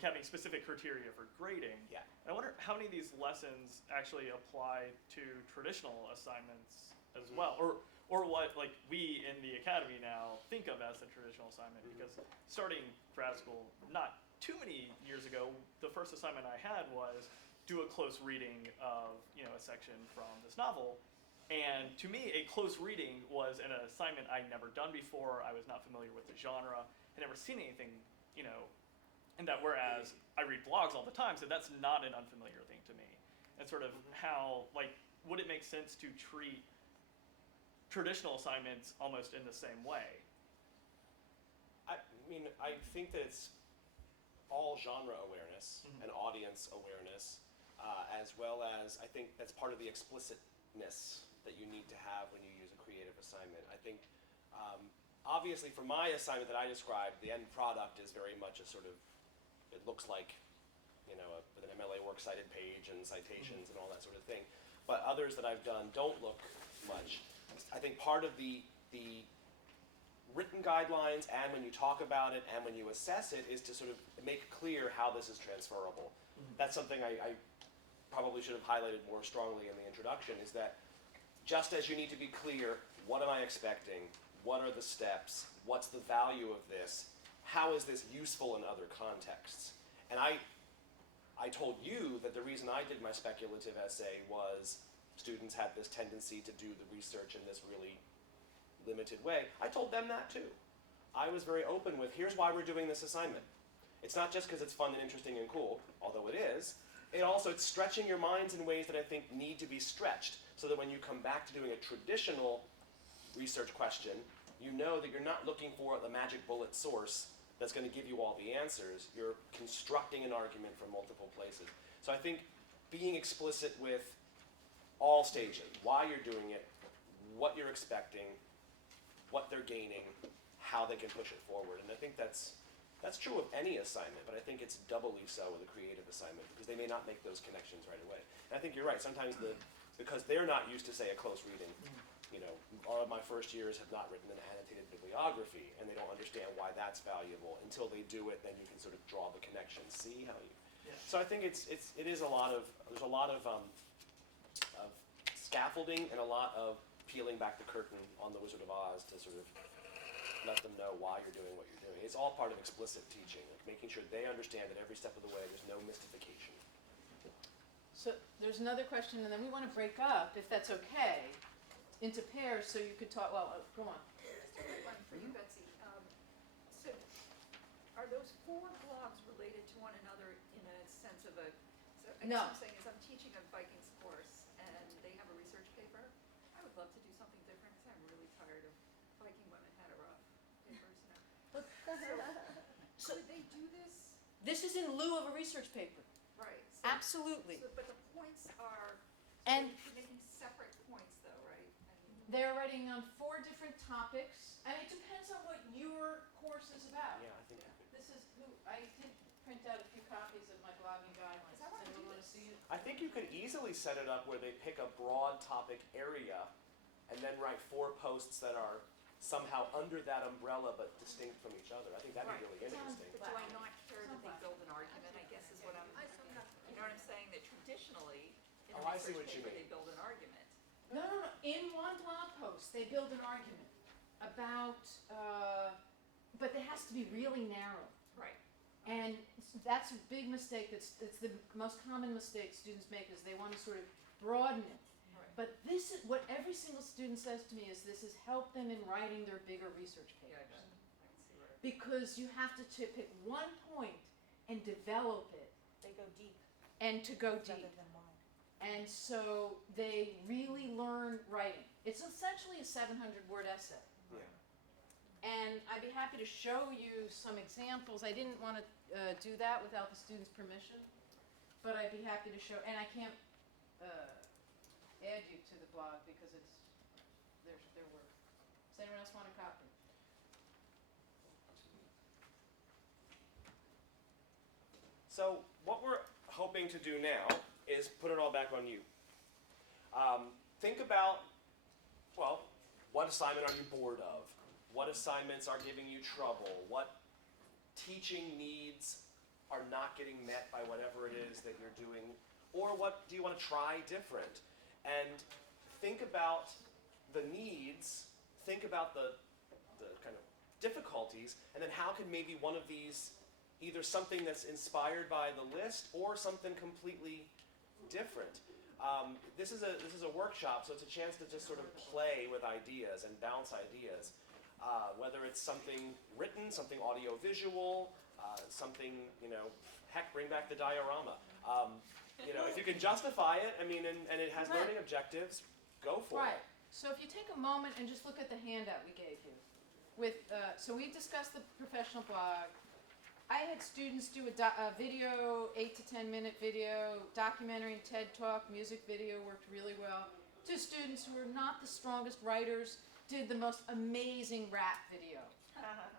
having specific criteria for grading. Yeah. And I wonder how many of these lessons actually apply to traditional assignments as well, or what we in the academy now think of as a traditional assignment. Because starting grad school, not too many years ago, the first assignment I had was do a close reading of a section from this novel. And to me, a close reading was an assignment I'd never done before. I was not familiar with the genre. Had never seen anything, and that whereas I read blogs all the time, so that's not an unfamiliar thing to me. And sort of how, would it make sense to treat traditional assignments almost in the same way? I mean, I think that it's all genre awareness and audience awareness, as well as I think that's part of the explicitness that you need to have when you use a creative assignment. I think, obviously for my assignment that I described, the end product is very much a sort of, it looks like, with an MLA works cited page and citations and all that sort of thing. But others that I've done don't look much. I think part of the written guidelines, and when you talk about it and when you assess it, is to sort of make clear how this is transferable. That's something I probably should have highlighted more strongly in the introduction, is that just as you need to be clear, what am I expecting? What are the steps? What's the value of this? How is this useful in other contexts? And I told you that the reason I did my speculative essay was students had this tendency to do the research in this really limited way. I told them that too. I was very open with, here's why we're doing this assignment. It's not just because it's fun and interesting and cool, although it is. It's stretching your minds in ways that I think need to be stretched, so that when you come back to doing a traditional research question, you know that you're not looking for the magic bullet source that's going to give you all the answers. You're constructing an argument from multiple places. So I think being explicit with all stages, why you're doing it, what you're expecting, what they're gaining, how they can push it forward. And I think that's That's true of any assignment, but I think it's doubly so with a creative assignment because they may not make those connections right away. And I think you're right. Sometimes because they're not used to, say, a close reading, you know, all of my first years have not written an annotated bibliography, and they don't understand why that's valuable until they do it. Then you can sort of draw the connections, see how you. Yeah. So I think it is a lot of there's a lot of scaffolding and a lot of peeling back the curtain on the Wizard of Oz to sort of let them know why you're doing what you're doing. It's all part of explicit teaching, like making sure they understand that every step of the way there's no mystification. So there's another question, and then we want to break up, if that's okay, into pairs so you could talk. Well, go on. Just a quick one for you, Betsy. So are those 4 blogs related to one another in a sense of a, so I guess No. what I'm saying is I'm teaching a Vikings course and they have a research paper. I would love to do something different because I'm really tired of Viking women had a rough papers now. So could they do this? This is in lieu of a research paper. Right. So, Absolutely. but the points are, And you're making separate points though, right? they're writing on 4 different topics. I mean, it depends on what your course is about. Yeah, I think. This is I did print out a few copies of my blogging guidelines. Does anyone want to see it? I think you could easily set it up where they pick a broad topic area and then write 4 posts that are somehow under that umbrella but distinct from each other. I think that'd be really interesting. But do I not care that they build an argument, I guess is what I'm, you know what I'm saying, that traditionally in a Oh, I see research what you paper, mean. they build an argument. No. In one blog post, they build an argument about, but it has to be really narrow. Right. And that's a big mistake. It's the most common mistake students make is they want to sort of broaden it. Right. But this is what every single student says to me is this has helped them in writing their bigger research Yeah, I papers. can see where. Because you have to pick one point and develop it They go deep and to go rather deep. than wide. And so they really learn writing. It's essentially a 700-word essay. Yeah. And I'd be happy to show you some examples. I didn't want to do that without the student's permission, but I'd be happy to show. And I can't add you to the blog because it's their work. Does anyone else want a copy? So what we're hoping to do now is put it all back on you. Think about, well, what assignment are you bored of? What assignments are giving you trouble? What teaching needs are not getting met by whatever it is that you're doing? Or what do you want to try different? And think about the needs, think about the kind of difficulties, and then how can maybe one of these, either something that's inspired by the list or something completely different. This is a workshop, so it's a chance to just sort of play with ideas and bounce ideas. Whether it's something written, something audio-visual, something, heck, bring back the diorama. If you can justify it, I mean, and it has Right. learning objectives, go for Right. it. So if you take a moment and just look at the handout we gave you. So we discussed the professional blog. I had students do a video, 8 to 10 minute video, documentary, TED Talk, music video worked really well. 2 students who are not the strongest writers did the most amazing rap video.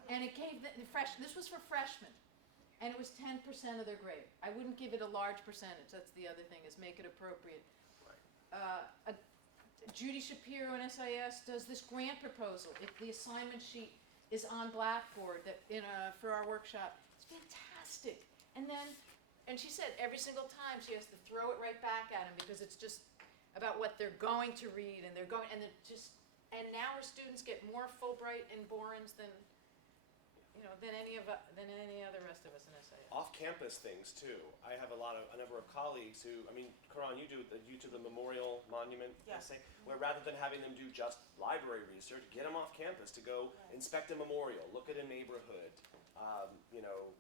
And it gave this was for freshmen, and it was 10% of their grade. I wouldn't give it a large percentage, that's the other thing, is make it appropriate. Judy Shapiro in SIS does this grant proposal. If the assignment sheet is on Blackboard for our workshop, it's fantastic. And she said every single time she has to throw it right back at them because it's just about what they're going to read, and now her students get more Fulbright and Borens than any other rest of us in SIS. Off-campus things too. I have a number of colleagues who, Karan, you do the memorial monument essay, where rather than having them do just library research, get them off campus to go inspect a memorial, look at a neighborhood,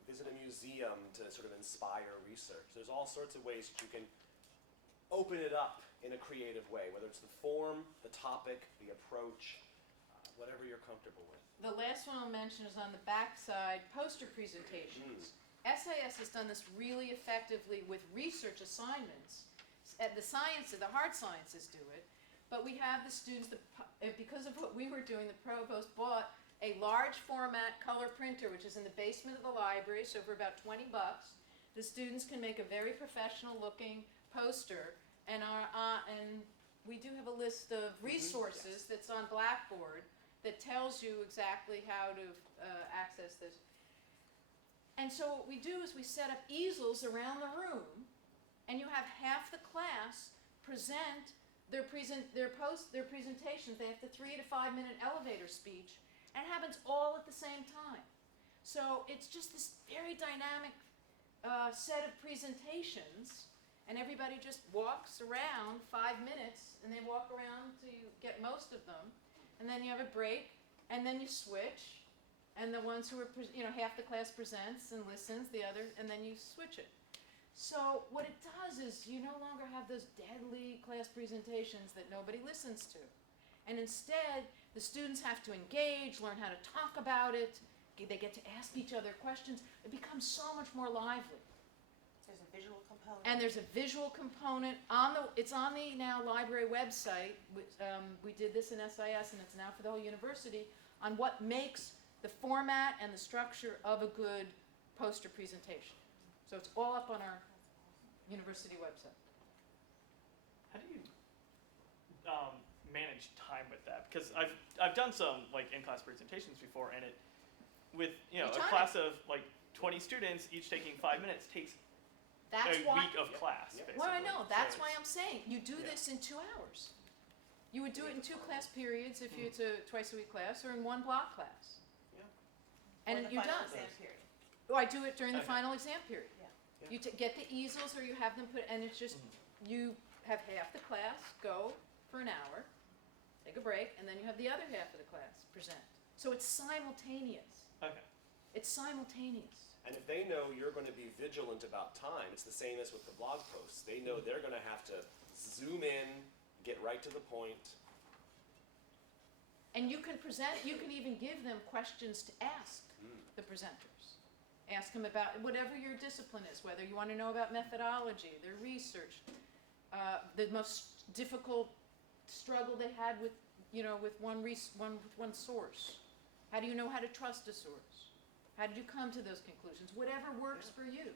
visit a museum to sort of inspire research. There's all sorts of ways that you can open it up in a creative way, whether it's the form, the topic, the approach, whatever you're comfortable with. The last one I'll mention is on the backside, poster presentations. SIS has done this really effectively with research assignments. The hard sciences do it, but we have the students, because of what we were doing, the provost bought a large format color printer, which is in the basement of the library, so for about 20 bucks, the students can make a very professional looking poster, and we do have a list of resources that's on Blackboard that tells you exactly how to access this. And so what we do is we set up easels around the room, and you have half the class present their presentations. They have the 3 to 5 minute elevator speech, and it happens all at the same time. So it's just this very dynamic set of presentations, and everybody just walks around 5 minutes, and they walk around to get most of them, and then you have a break, and then you switch, and the ones who are, half the class presents and listens, the other, and then you switch it. So what it does is you no longer have those deadly class presentations that nobody listens to. And instead, the students have to engage, learn how to talk about it, they get to ask each other questions. It becomes so much more lively. There's a visual component. And there's a visual component it's on the now library website. We did this in SIS, and it's now for the whole university, on what makes the format and the structure of a good poster presentation. So it's all up on our university website. How do you manage time with that? Because I've done some like in-class presentations before, and it with a class of like 20 students, each taking 5 minutes, takes week of class. Basically. Well, I know. That's why I'm saying you do this in 2 hours. You would do it in 2 class periods if it's a twice-a-week class, or in 1 block class. Or And the you're final done. exam period. Oh, I do it during the final exam period. Yeah. You get the easels, or you have them put, and it's just, you have half the class go for an hour, take a break, and then you have the other half of the class present. So it's simultaneous. Okay. It's simultaneous. And if they know you're going to be vigilant about time, it's the same as with the blog posts. They know they're going to have to zoom in, get right to the point. And you can even give them questions to ask the presenters. Ask them about whatever your discipline is, whether you want to know about methodology, their research, the most difficult struggle they had with one source. How do you know how to trust a source? How did you come to those conclusions? Whatever works for you.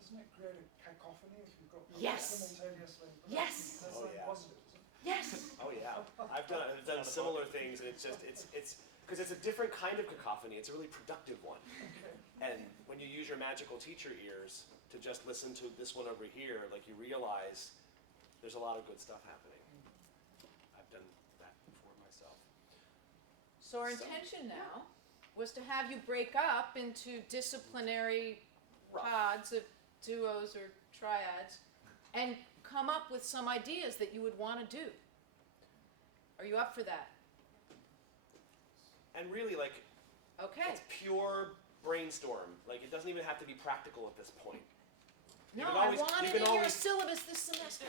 Doesn't it create a cacophony if you've got simultaneously? Yes. That's positive, isn't it? Yes. Oh yeah, I've done similar things, and it's because it's a different kind of cacophony. It's a really productive one. And when you use your magical teacher ears to just listen to this one over here, like you realize there's a lot of good stuff happening. I've done that before myself. So our intention now was to have you break up into disciplinary pods of duos or triads and come up with some ideas that you would want to do. Are you up for that? And really, like, it's pure brainstorm. Like, it doesn't even have to be practical at this point. No, I want it in your syllabus this semester.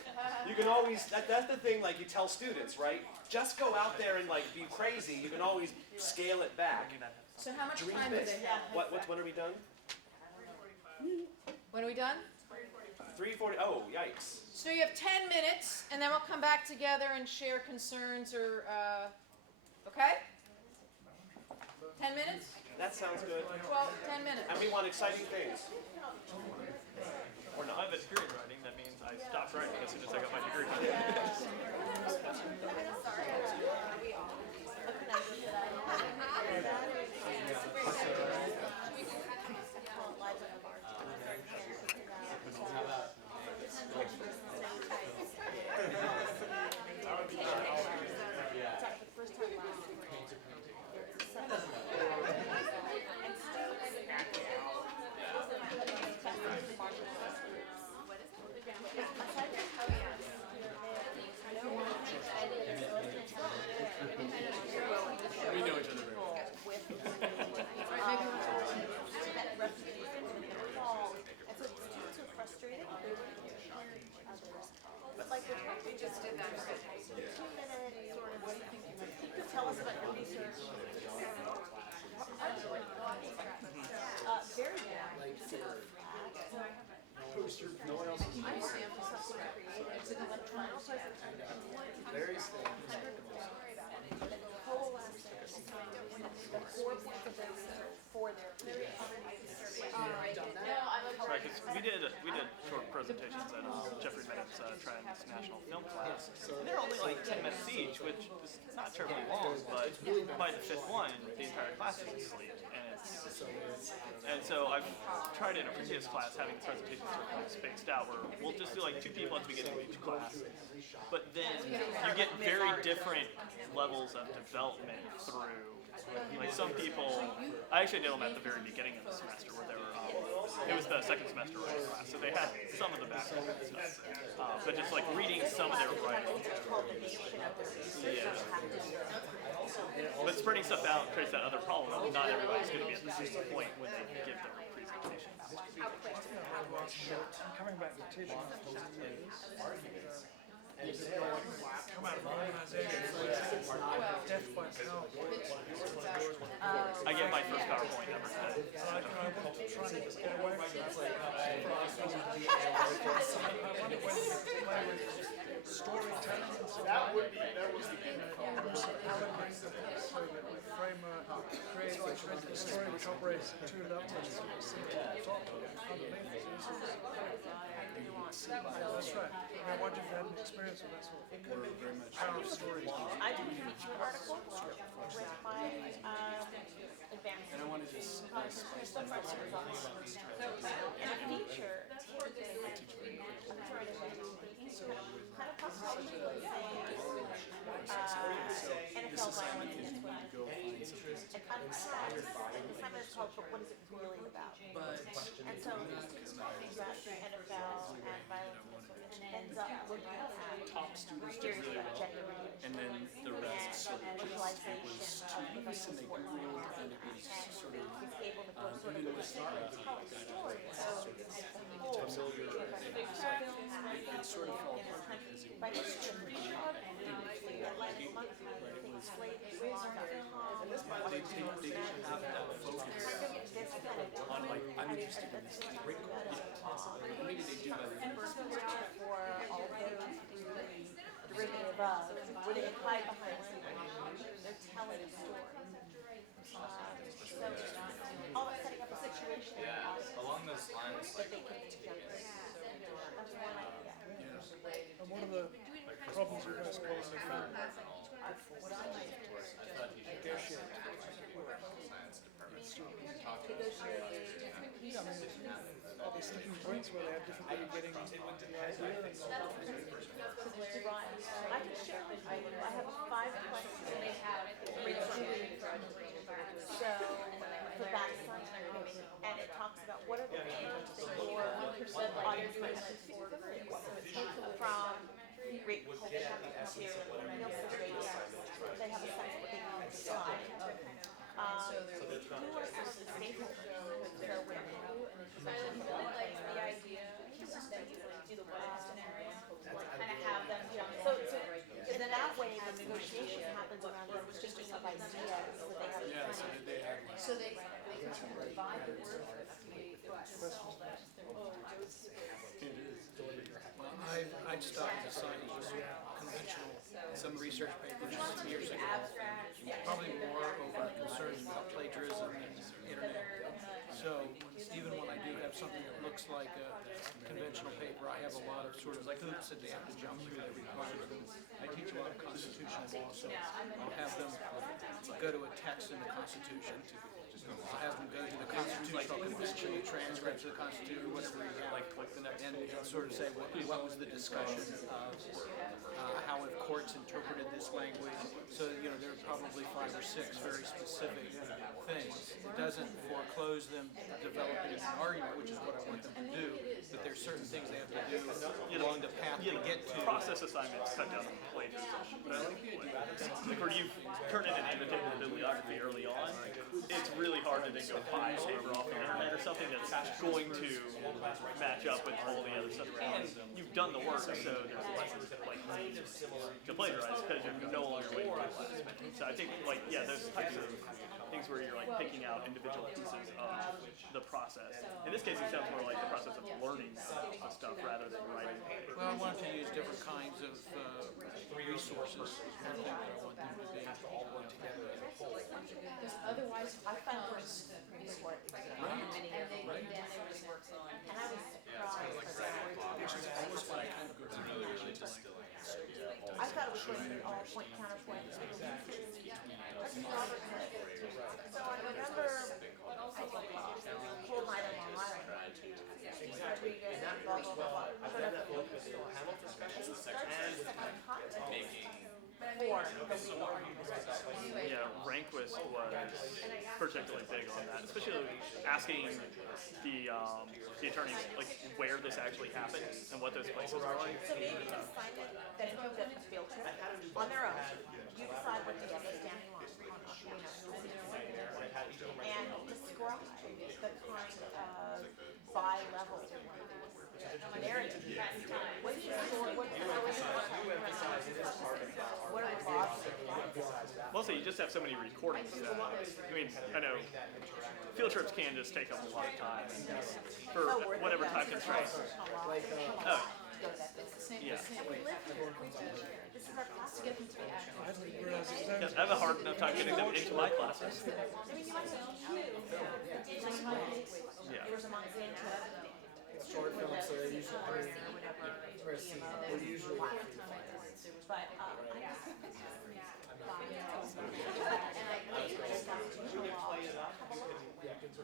You can always, that's the thing, like you tell students, right? Just go out there and like be crazy. You can always scale it back. So how much Dream time do big. they have? When are we done? When are we done? 3:40, oh, yikes. So you have 10 minutes, and then we'll come back together and share concerns or, okay? 10 minutes? That sounds good. Well, 10 minutes. And we want exciting things. Or not. I have a degree in writing. That means I stopped writing as soon as I got my degree. We know each other very well. We just did that. 2-minute sort of, what do you think you could tell us about your research? Very good. Poster, no one else is I'm Sam for something creative. It's an electronic presentation. very standard. The whole last section. Right, because we did short presentations at Jeffrey Bennett's transnational film class, and they're only like 10 minutes each, which is not terribly long, but by the fifth one, the entire class is asleep, and so I've tried in a previous class having the presentations sort of like spaced out, where we'll just do like 2 people at the beginning of each class, but then you get very different levels of development through. Like some people, I actually did them at the very beginning of the semester where they were, it was the second semester writing class, so they had some of the background stuff, but just like reading some of their writing. Yeah. But spreading stuff out creates that other problem of not everybody's going to be at the same point when they give their presentations. Coming back to teaching for years, come out of an organisation death by PowerPoint. I get my first PowerPoint number 10. I want to try and just get away from that. I wonder when you play with storytelling and stuff. That would be so that we frame create a story which operates at 2 levels, top and underneath. That's right. I wonder if you had an experience with that sort of thing. Power of stories. I did a feature article with my advanced. And I want to just and a feature kind of talks about NFL violence in Twitter. And kind of assignment is called, but what is it really about? And so students talking about NFL and violence and ends up looking at top students theories did really about well, gender and then the rest sort of just, it was tedious and they Googled and it was sort of, even with tell a story. familiar, it sort of fell apart because it was too they didn't have that focus on like, I'm interested in this thing. Maybe they do better than this. For all those derivative of, where they hide behind something, they're telling a story. So, all of setting up a situation Along those lines, that they can together. That's one idea. And one of the problems with most colleges I thought you should negotiate science department students talking Yeah, I mean, are there sticking points where they have difficulty getting the idea? I can share with you, I have 5 questions that they have so for that science, and it talks about what are the things that your audience might have to familiar with from great culture material, they have a sense of what they want to slide. Who are some of the stakeholders that are with you? So I really like the idea that you do the what if scenario, like kind of have them jump in. So in that way, the negotiation happens around them thinking of ideas that they have. So they can divide the work to create solve that. I started to sign conventional, some research papers some years ago, probably more over concerns about plagiarism and internet. So even when I do have something that looks like a conventional paper, I have a lot of sort of like hoops that they have to jump through every part of them. I teach a lot of constitutional law, so I'll have them go to a text in the Constitution. I'll have them go to the Constitutional Convention, the transcripts of the Constitution, whatever you have, and sort of say what was the discussion of how have courts interpreted this language. So there are probably 5 or 6 very specific things. It doesn't foreclose them developing an argument, which is what I want them to do. But there's certain things they have to do along the path to get to. Process assignments cut down on plagiarism, but I like the idea. Like where you turn in an annotated bibliography early on, it's really hard to then go buy a paper off the internet or something that's going to match up with all the other stuff. And you've done the work, so there's less to plagiarize because you're no longer waiting for the last minute. So I think, those types of things where you're picking out individual pieces of the process. In this case, it sounds more like the process of learning the stuff rather than writing the paper. Well, I wanted to use different kinds of resources. Is one thing that I want them to be all work together as a whole. Because otherwise, I found courses that report and then everybody works on. And I was I thought it was supposed to be all point counterpoint. So I remember, I think, Cold Night on Long Island. Rodriguez, blah, blah, blah. Sort of Panel discussions starts to set the context Making. for the legal argument. Yeah, Rehnquist was particularly big on that, especially asking the attorneys like where this actually happened and what those places were like. So maybe an assignment that includes a field trip on their own. You decide what the standing on and describe the kind of bi-level narrative. What is your story? What are the laws? Mostly, you just have so many recordings. I mean, I know field trips can just take up a lot of time for whatever time constraints. Oh, yeah. This is our class to get them to be active. Yeah, I have a hard enough time getting them into my classes. Yeah. Short films, so they're usually, they're usually But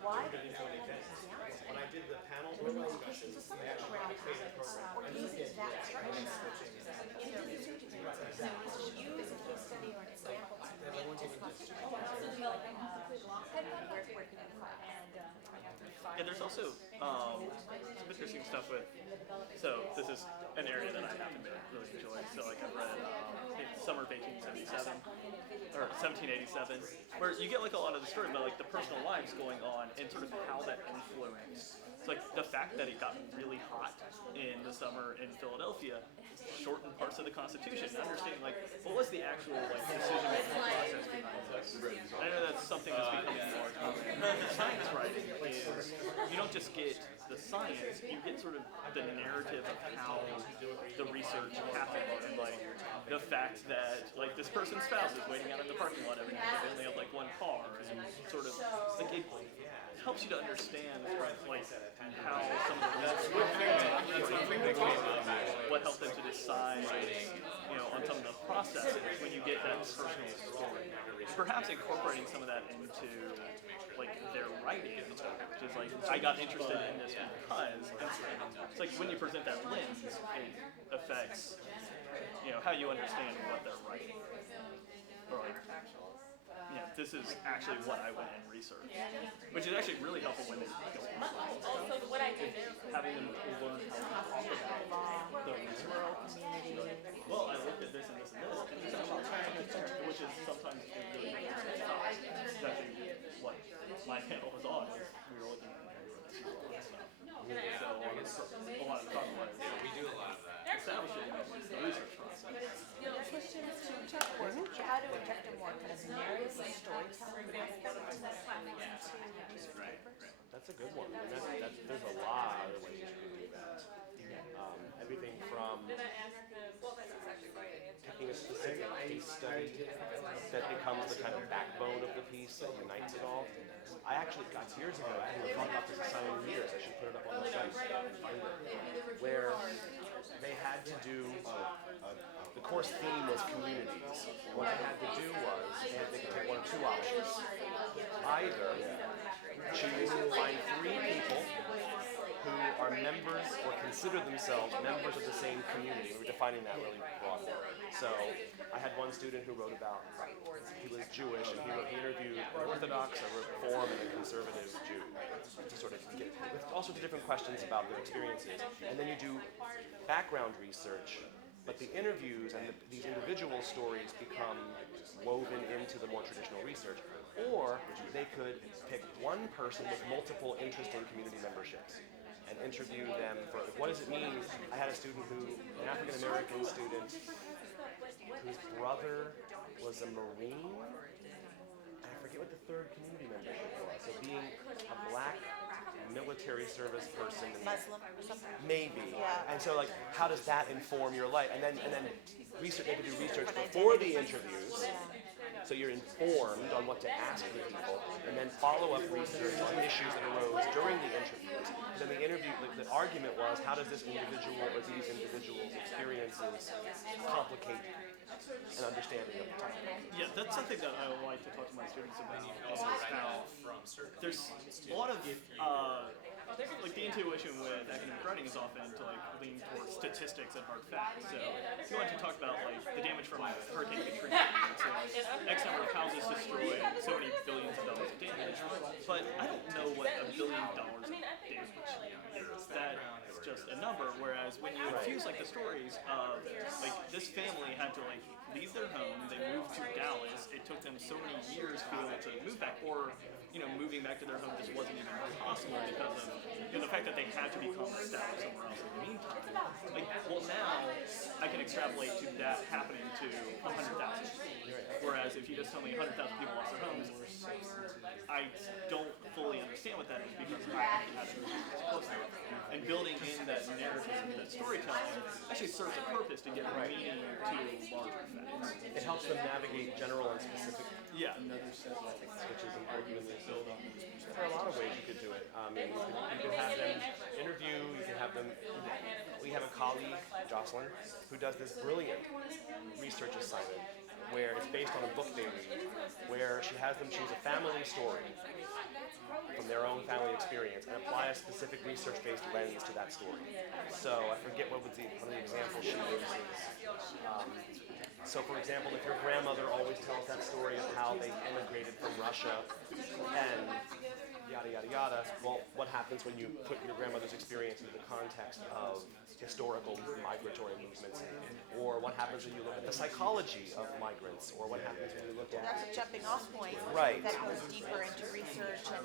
why? When I did the panel discussions, I actually created a program. Or using that structure in these interviews. Use a case study or an example to make this constitution. Yeah, there's also some interesting stuff with. So this is an area that I happen to really enjoy. So like I've read Summer of 1877 or 1787, where you get like a lot of the story about like the personal lives going on and sort of how that influenced. It's like the fact that it got really hot in the summer in Philadelphia shortened parts of the Constitution. Understanding like what was the actual like decision-making process behind this. I know that's something that's becoming more common. The science writing is you don't just get the science, you get sort of the narrative of how the research happened and like the fact that like this person's spouse is waiting out in the parking lot every night, but they only have like one car, and sort of like it helps you to understand like how some of the what helped them to decide, you know, on some of the processes when you get that personal story. Perhaps incorporating some of that into like their writing, which is like I got interested in this because it's like when you present that lens, it affects, you know, how you understand what they're writing. Or like, yeah, this is actually what I went and researched, which is actually really helpful when they having them learn how to talk about the rural community. Well, I looked at this and this and this, and this actually, which is sometimes really it's actually what my panel was on. We were looking at stuff. So a lot of talk was. Yeah, we do a lot of that. Establishing the research process. How to inject a more kind of narrative or storytelling aspect into research papers? That's a good one. I mean, there's a lot of ways you can do that. Everything from picking a specific case study that becomes the kind of backbone of the piece that unites it all. I actually got years ago, I hadn't thought about this assignment in years, I should put it up on the site, where they had to do, the course theme was communities. What they had to do was, they could take one of two options. Either choose, find 3 people who are members or consider themselves members of the same community. We were defining that really broadly. So I had one student who wrote about, he was Jewish, and he interviewed an Orthodox, a Reform, and a conservative Jew to sort of get with all sorts of different questions about their experiences. And then you do background research, but the interviews and these individual stories become woven into the more traditional research. Or they could pick one person with multiple interesting community memberships and interview them for what does it mean. I had a student an African American student, whose brother was a Marine. I forget what the third community membership was. So being a black military service person, Muslim or something? maybe. Yeah. And so like, how does that inform your life? And then research. They could do research before the interviews. so you're informed on what to ask the people, and then follow-up research on issues that arose during the interview. Then the interview, the argument was, how does this individual or these individuals' experiences complicate an understanding of the topic? Yeah, that's something that I would like to talk to my students about. Also is write how out from certain there's viewpoints, a lot of like the intuition with academic writing is often to like lean towards statistics and hard facts. So if you want to talk about like the damage from Hurricane Katrina, so X number of houses destroyed, so many billions of dollars of damage. But I don't know what $1 billion of damage is. That's just a number. Whereas when you infuse like the stories of like this family had to like leave their home, they moved to Dallas. It took them so many years to be able to move back, or moving back to their home just wasn't even possible because of the fact that they had to become established somewhere else in the meantime. Like, well, now I can extrapolate to that happening to 100,000. Whereas if you just tell me 100,000 people lost their homes, I don't fully understand what that is because I haven't had it close enough. And building in that narrative and that storytelling actually serves a purpose to give meaning to larger facts. It helps them navigate general and specific switches and arguments and build up. There are a lot of ways you could do it. You could have them interview, you can have them, we have a colleague, Jocelyn, who does this brilliant research assignment where it's based on a book they read, where she has them choose a family story from their own family experience and apply a specific research-based lens to that story. So I forget one of the examples she uses. So for example, if your grandmother always tells that story of how they immigrated from Russia and yada yada yada, well, what happens when you put your grandmother's experience into the context of historical migratory movements? Or what happens when you look at the psychology of migrants? Or what happens when you look at... That's a jumping off point. Right. That goes deeper into research and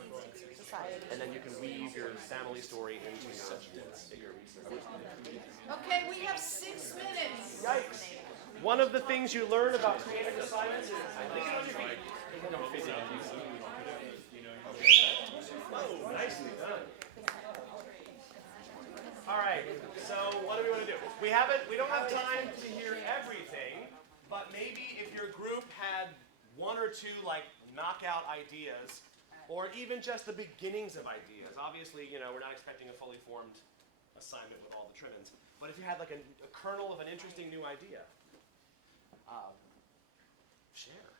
society. And then you can weave your family story into your bigger research. Okay, we have 6 minutes. Yikes. One of the things you learn about creative assignments is... Oh, nicely done. All right, so what do we want to do? We don't have time to hear everything, but maybe if your group had 1 or 2 like knockout ideas, or even just the beginnings of ideas. Obviously, we're not expecting a fully formed assignment with all the trimmings, but if you had like a kernel of an interesting new idea, share.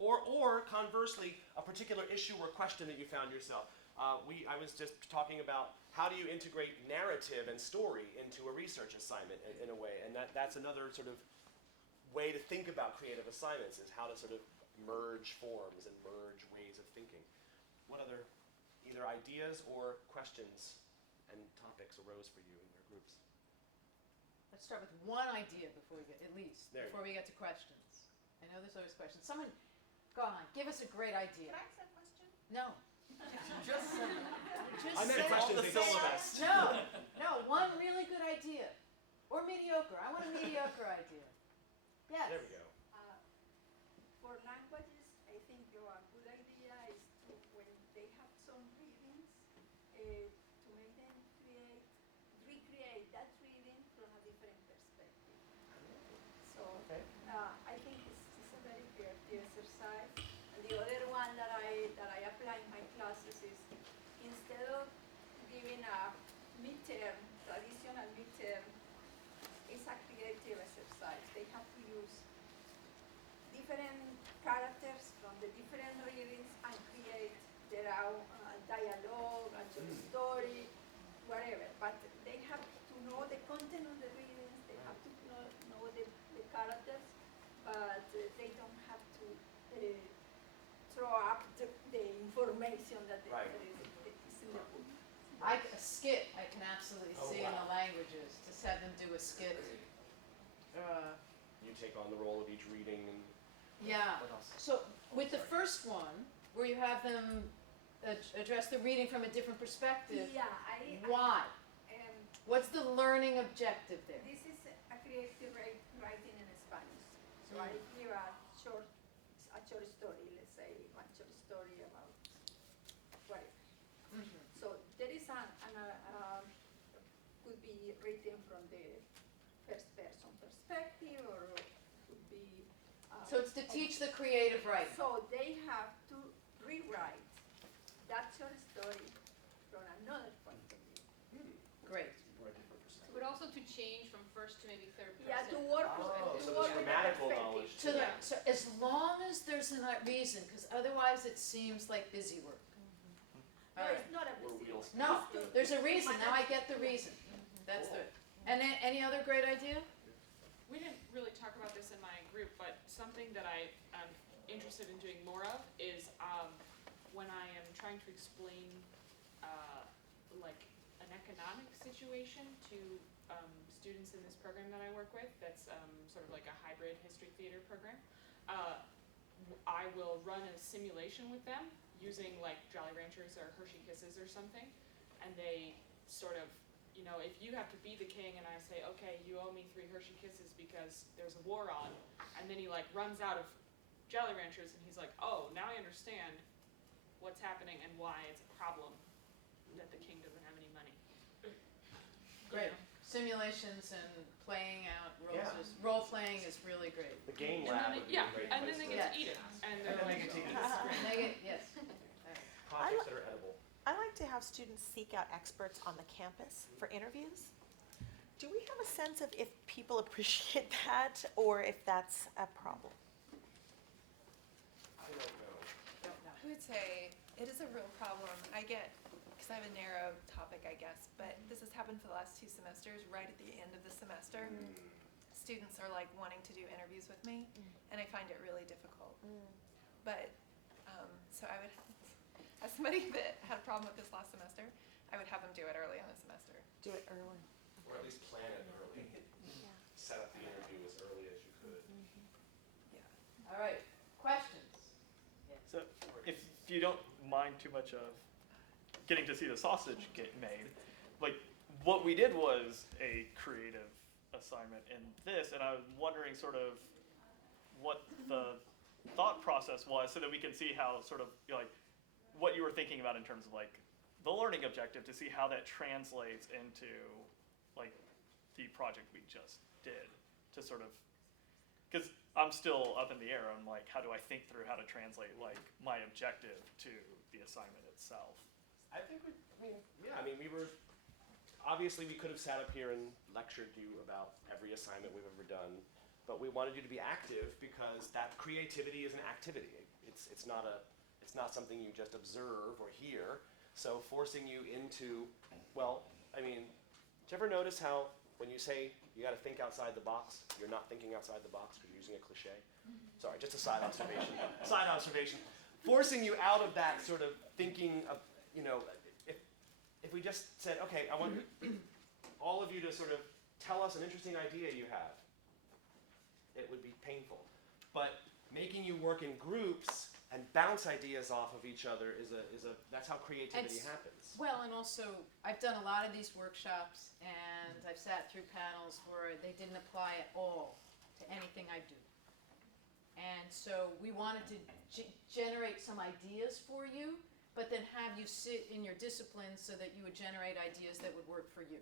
Or conversely, a particular issue or question that you found yourself. I was just talking about how do you integrate narrative and story into a research assignment in a way, and that's another sort of way to think about creative assignments, is how to sort of merge forms and merge ways of thinking. What other either ideas or questions and topics arose for you in your groups? Let's start with one idea before we get, at least, There you before we get to questions. I know there's always questions. Someone, go on, give us a great idea. Can I ask a question? No. Just say it. I meant questions they don't ask. No, one really good idea. Or mediocre. I want a mediocre idea. Yes. There we go. For languages, I think a good idea is to, when they have some readings, to make them recreate that reading from a different perspective. So I think it's a very creative exercise. And the other one that I apply in my classes is, instead of giving a midterm, traditional midterm, it's a creative exercise. They have to use different characters from the different readings and create their own dialogue, a short story, whatever. But they have to know the content of the readings, they have to know the characters, but they don't have to throw up the information that is in the book. A skit, I can absolutely see in the languages. Just have them do a skit. You take on the role of each reading. And Yeah. What else? So with the first one, where you have them address the reading from a different perspective, why? What's the learning objective there? This is a creative writing in Spanish. So I give a short story, let's say one short story about whatever. So there is could be written from the first person perspective, or could be So it's to teach the creative writing. So they have to rewrite that short story from another point of view. Great. But also to change from first to maybe third person. Yeah, to work with Oh, so to work there's with the grammatical perspective. knowledge. So, so as long as there's a reason, because otherwise it seems like busy work. No, All right. it's not a Or busy wheels. work. No, It's to- there's a reason. Now I get the reason. That's the. And any other great idea? We didn't really talk about this in my group, but something that I am interested in doing more of is when I am trying to explain like an economic situation to students in this program that I work with, that's sort of like a hybrid history theater program. I will run a simulation with them using like Jolly Ranchers or Hershey Kisses or something, and they sort of, you know, if you have to be the king and I say, okay, you owe me 3 Hershey Kisses because there's a war on, and then he like runs out of Jolly Ranchers and he's like, oh, now I understand what's happening and why it's a problem that the king doesn't have any money. Great. Simulations and playing out roles. Yeah. Role playing is really great. The game And lab then would be they, yeah, a great and place then they to- get to eat it, and they're then they like, get to eat it. "Oh, this is great." Yes. Projects that are edible. I like to have students seek out experts on the campus for interviews. Do we have a sense of if people appreciate that or if that's a problem? I don't know. I would say it is a real problem. I get, because I have a narrow topic, I guess, but this has happened for the last 2 semesters, right at the end of the semester. Students are like wanting to do interviews with me, and I find it really difficult. But, so I would, as somebody that had a problem with this last semester, I would have them do it early on the semester. Do it early. Or at least plan it early. Set up the interview as early as you could. All right. Questions? So if you don't mind too much of getting to see the sausage get made, like what we did was a creative assignment in this, and I was wondering sort of what the thought process was so that we can see how sort of, you know, like what you were thinking about in terms of like the learning objective, to see how that translates into like the project we just did, to sort of, because I'm still up in the air on like how do I think through how to translate like my objective to the assignment itself. I think we were, obviously we could have sat up here and lectured you about every assignment we've ever done, but we wanted you to be active because that creativity is an activity. It's not something you just observe or hear. So forcing you into, well, I mean, did you ever notice how when you say you got to think outside the box, you're not thinking outside the box because you're using a cliche? Sorry, just a side observation. Side observation. Forcing you out of that sort of thinking of, you know, if we just said, okay, I want all of you to sort of tell us an interesting idea you have, it would be painful. But making you work in groups and bounce ideas off of each other that's how creativity happens. Well, and also, I've done a lot of these workshops, and I've sat through panels where they didn't apply at all to anything I do. And so we wanted to generate some ideas for you, but then have you sit in your discipline so that you would generate ideas that would work for you.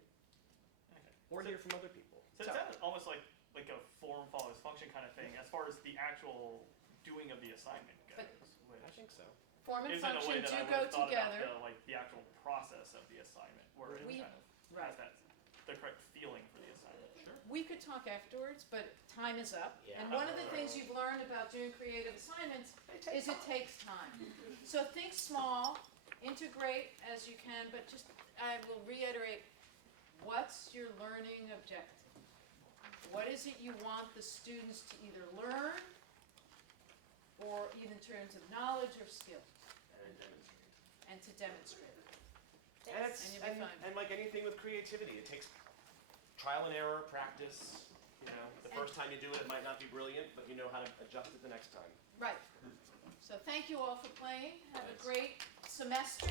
Or hear from other people. So it sounds almost like a form follows function kind of thing as far as the actual doing of the assignment goes. I think so. Form and Isn't a way function that I do would go have thought together. about the actual process of the assignment, where it We- kind of has that the correct feeling for the assignment. Sure. We could talk afterwards, but time is up. Yeah. And one of the things you've learned about doing creative assignments is it takes time. So think small, integrate as you can, but just, I will reiterate, what's your learning objective? What is it you want the students to either learn or even in terms of knowledge or skill? And to demonstrate. And you'll be fine. and like anything with creativity, it takes trial and error, practice. You know, the first time you do it, it might not be brilliant, but you know how to adjust it the next time. Right. So thank you all for playing. Have a great semester.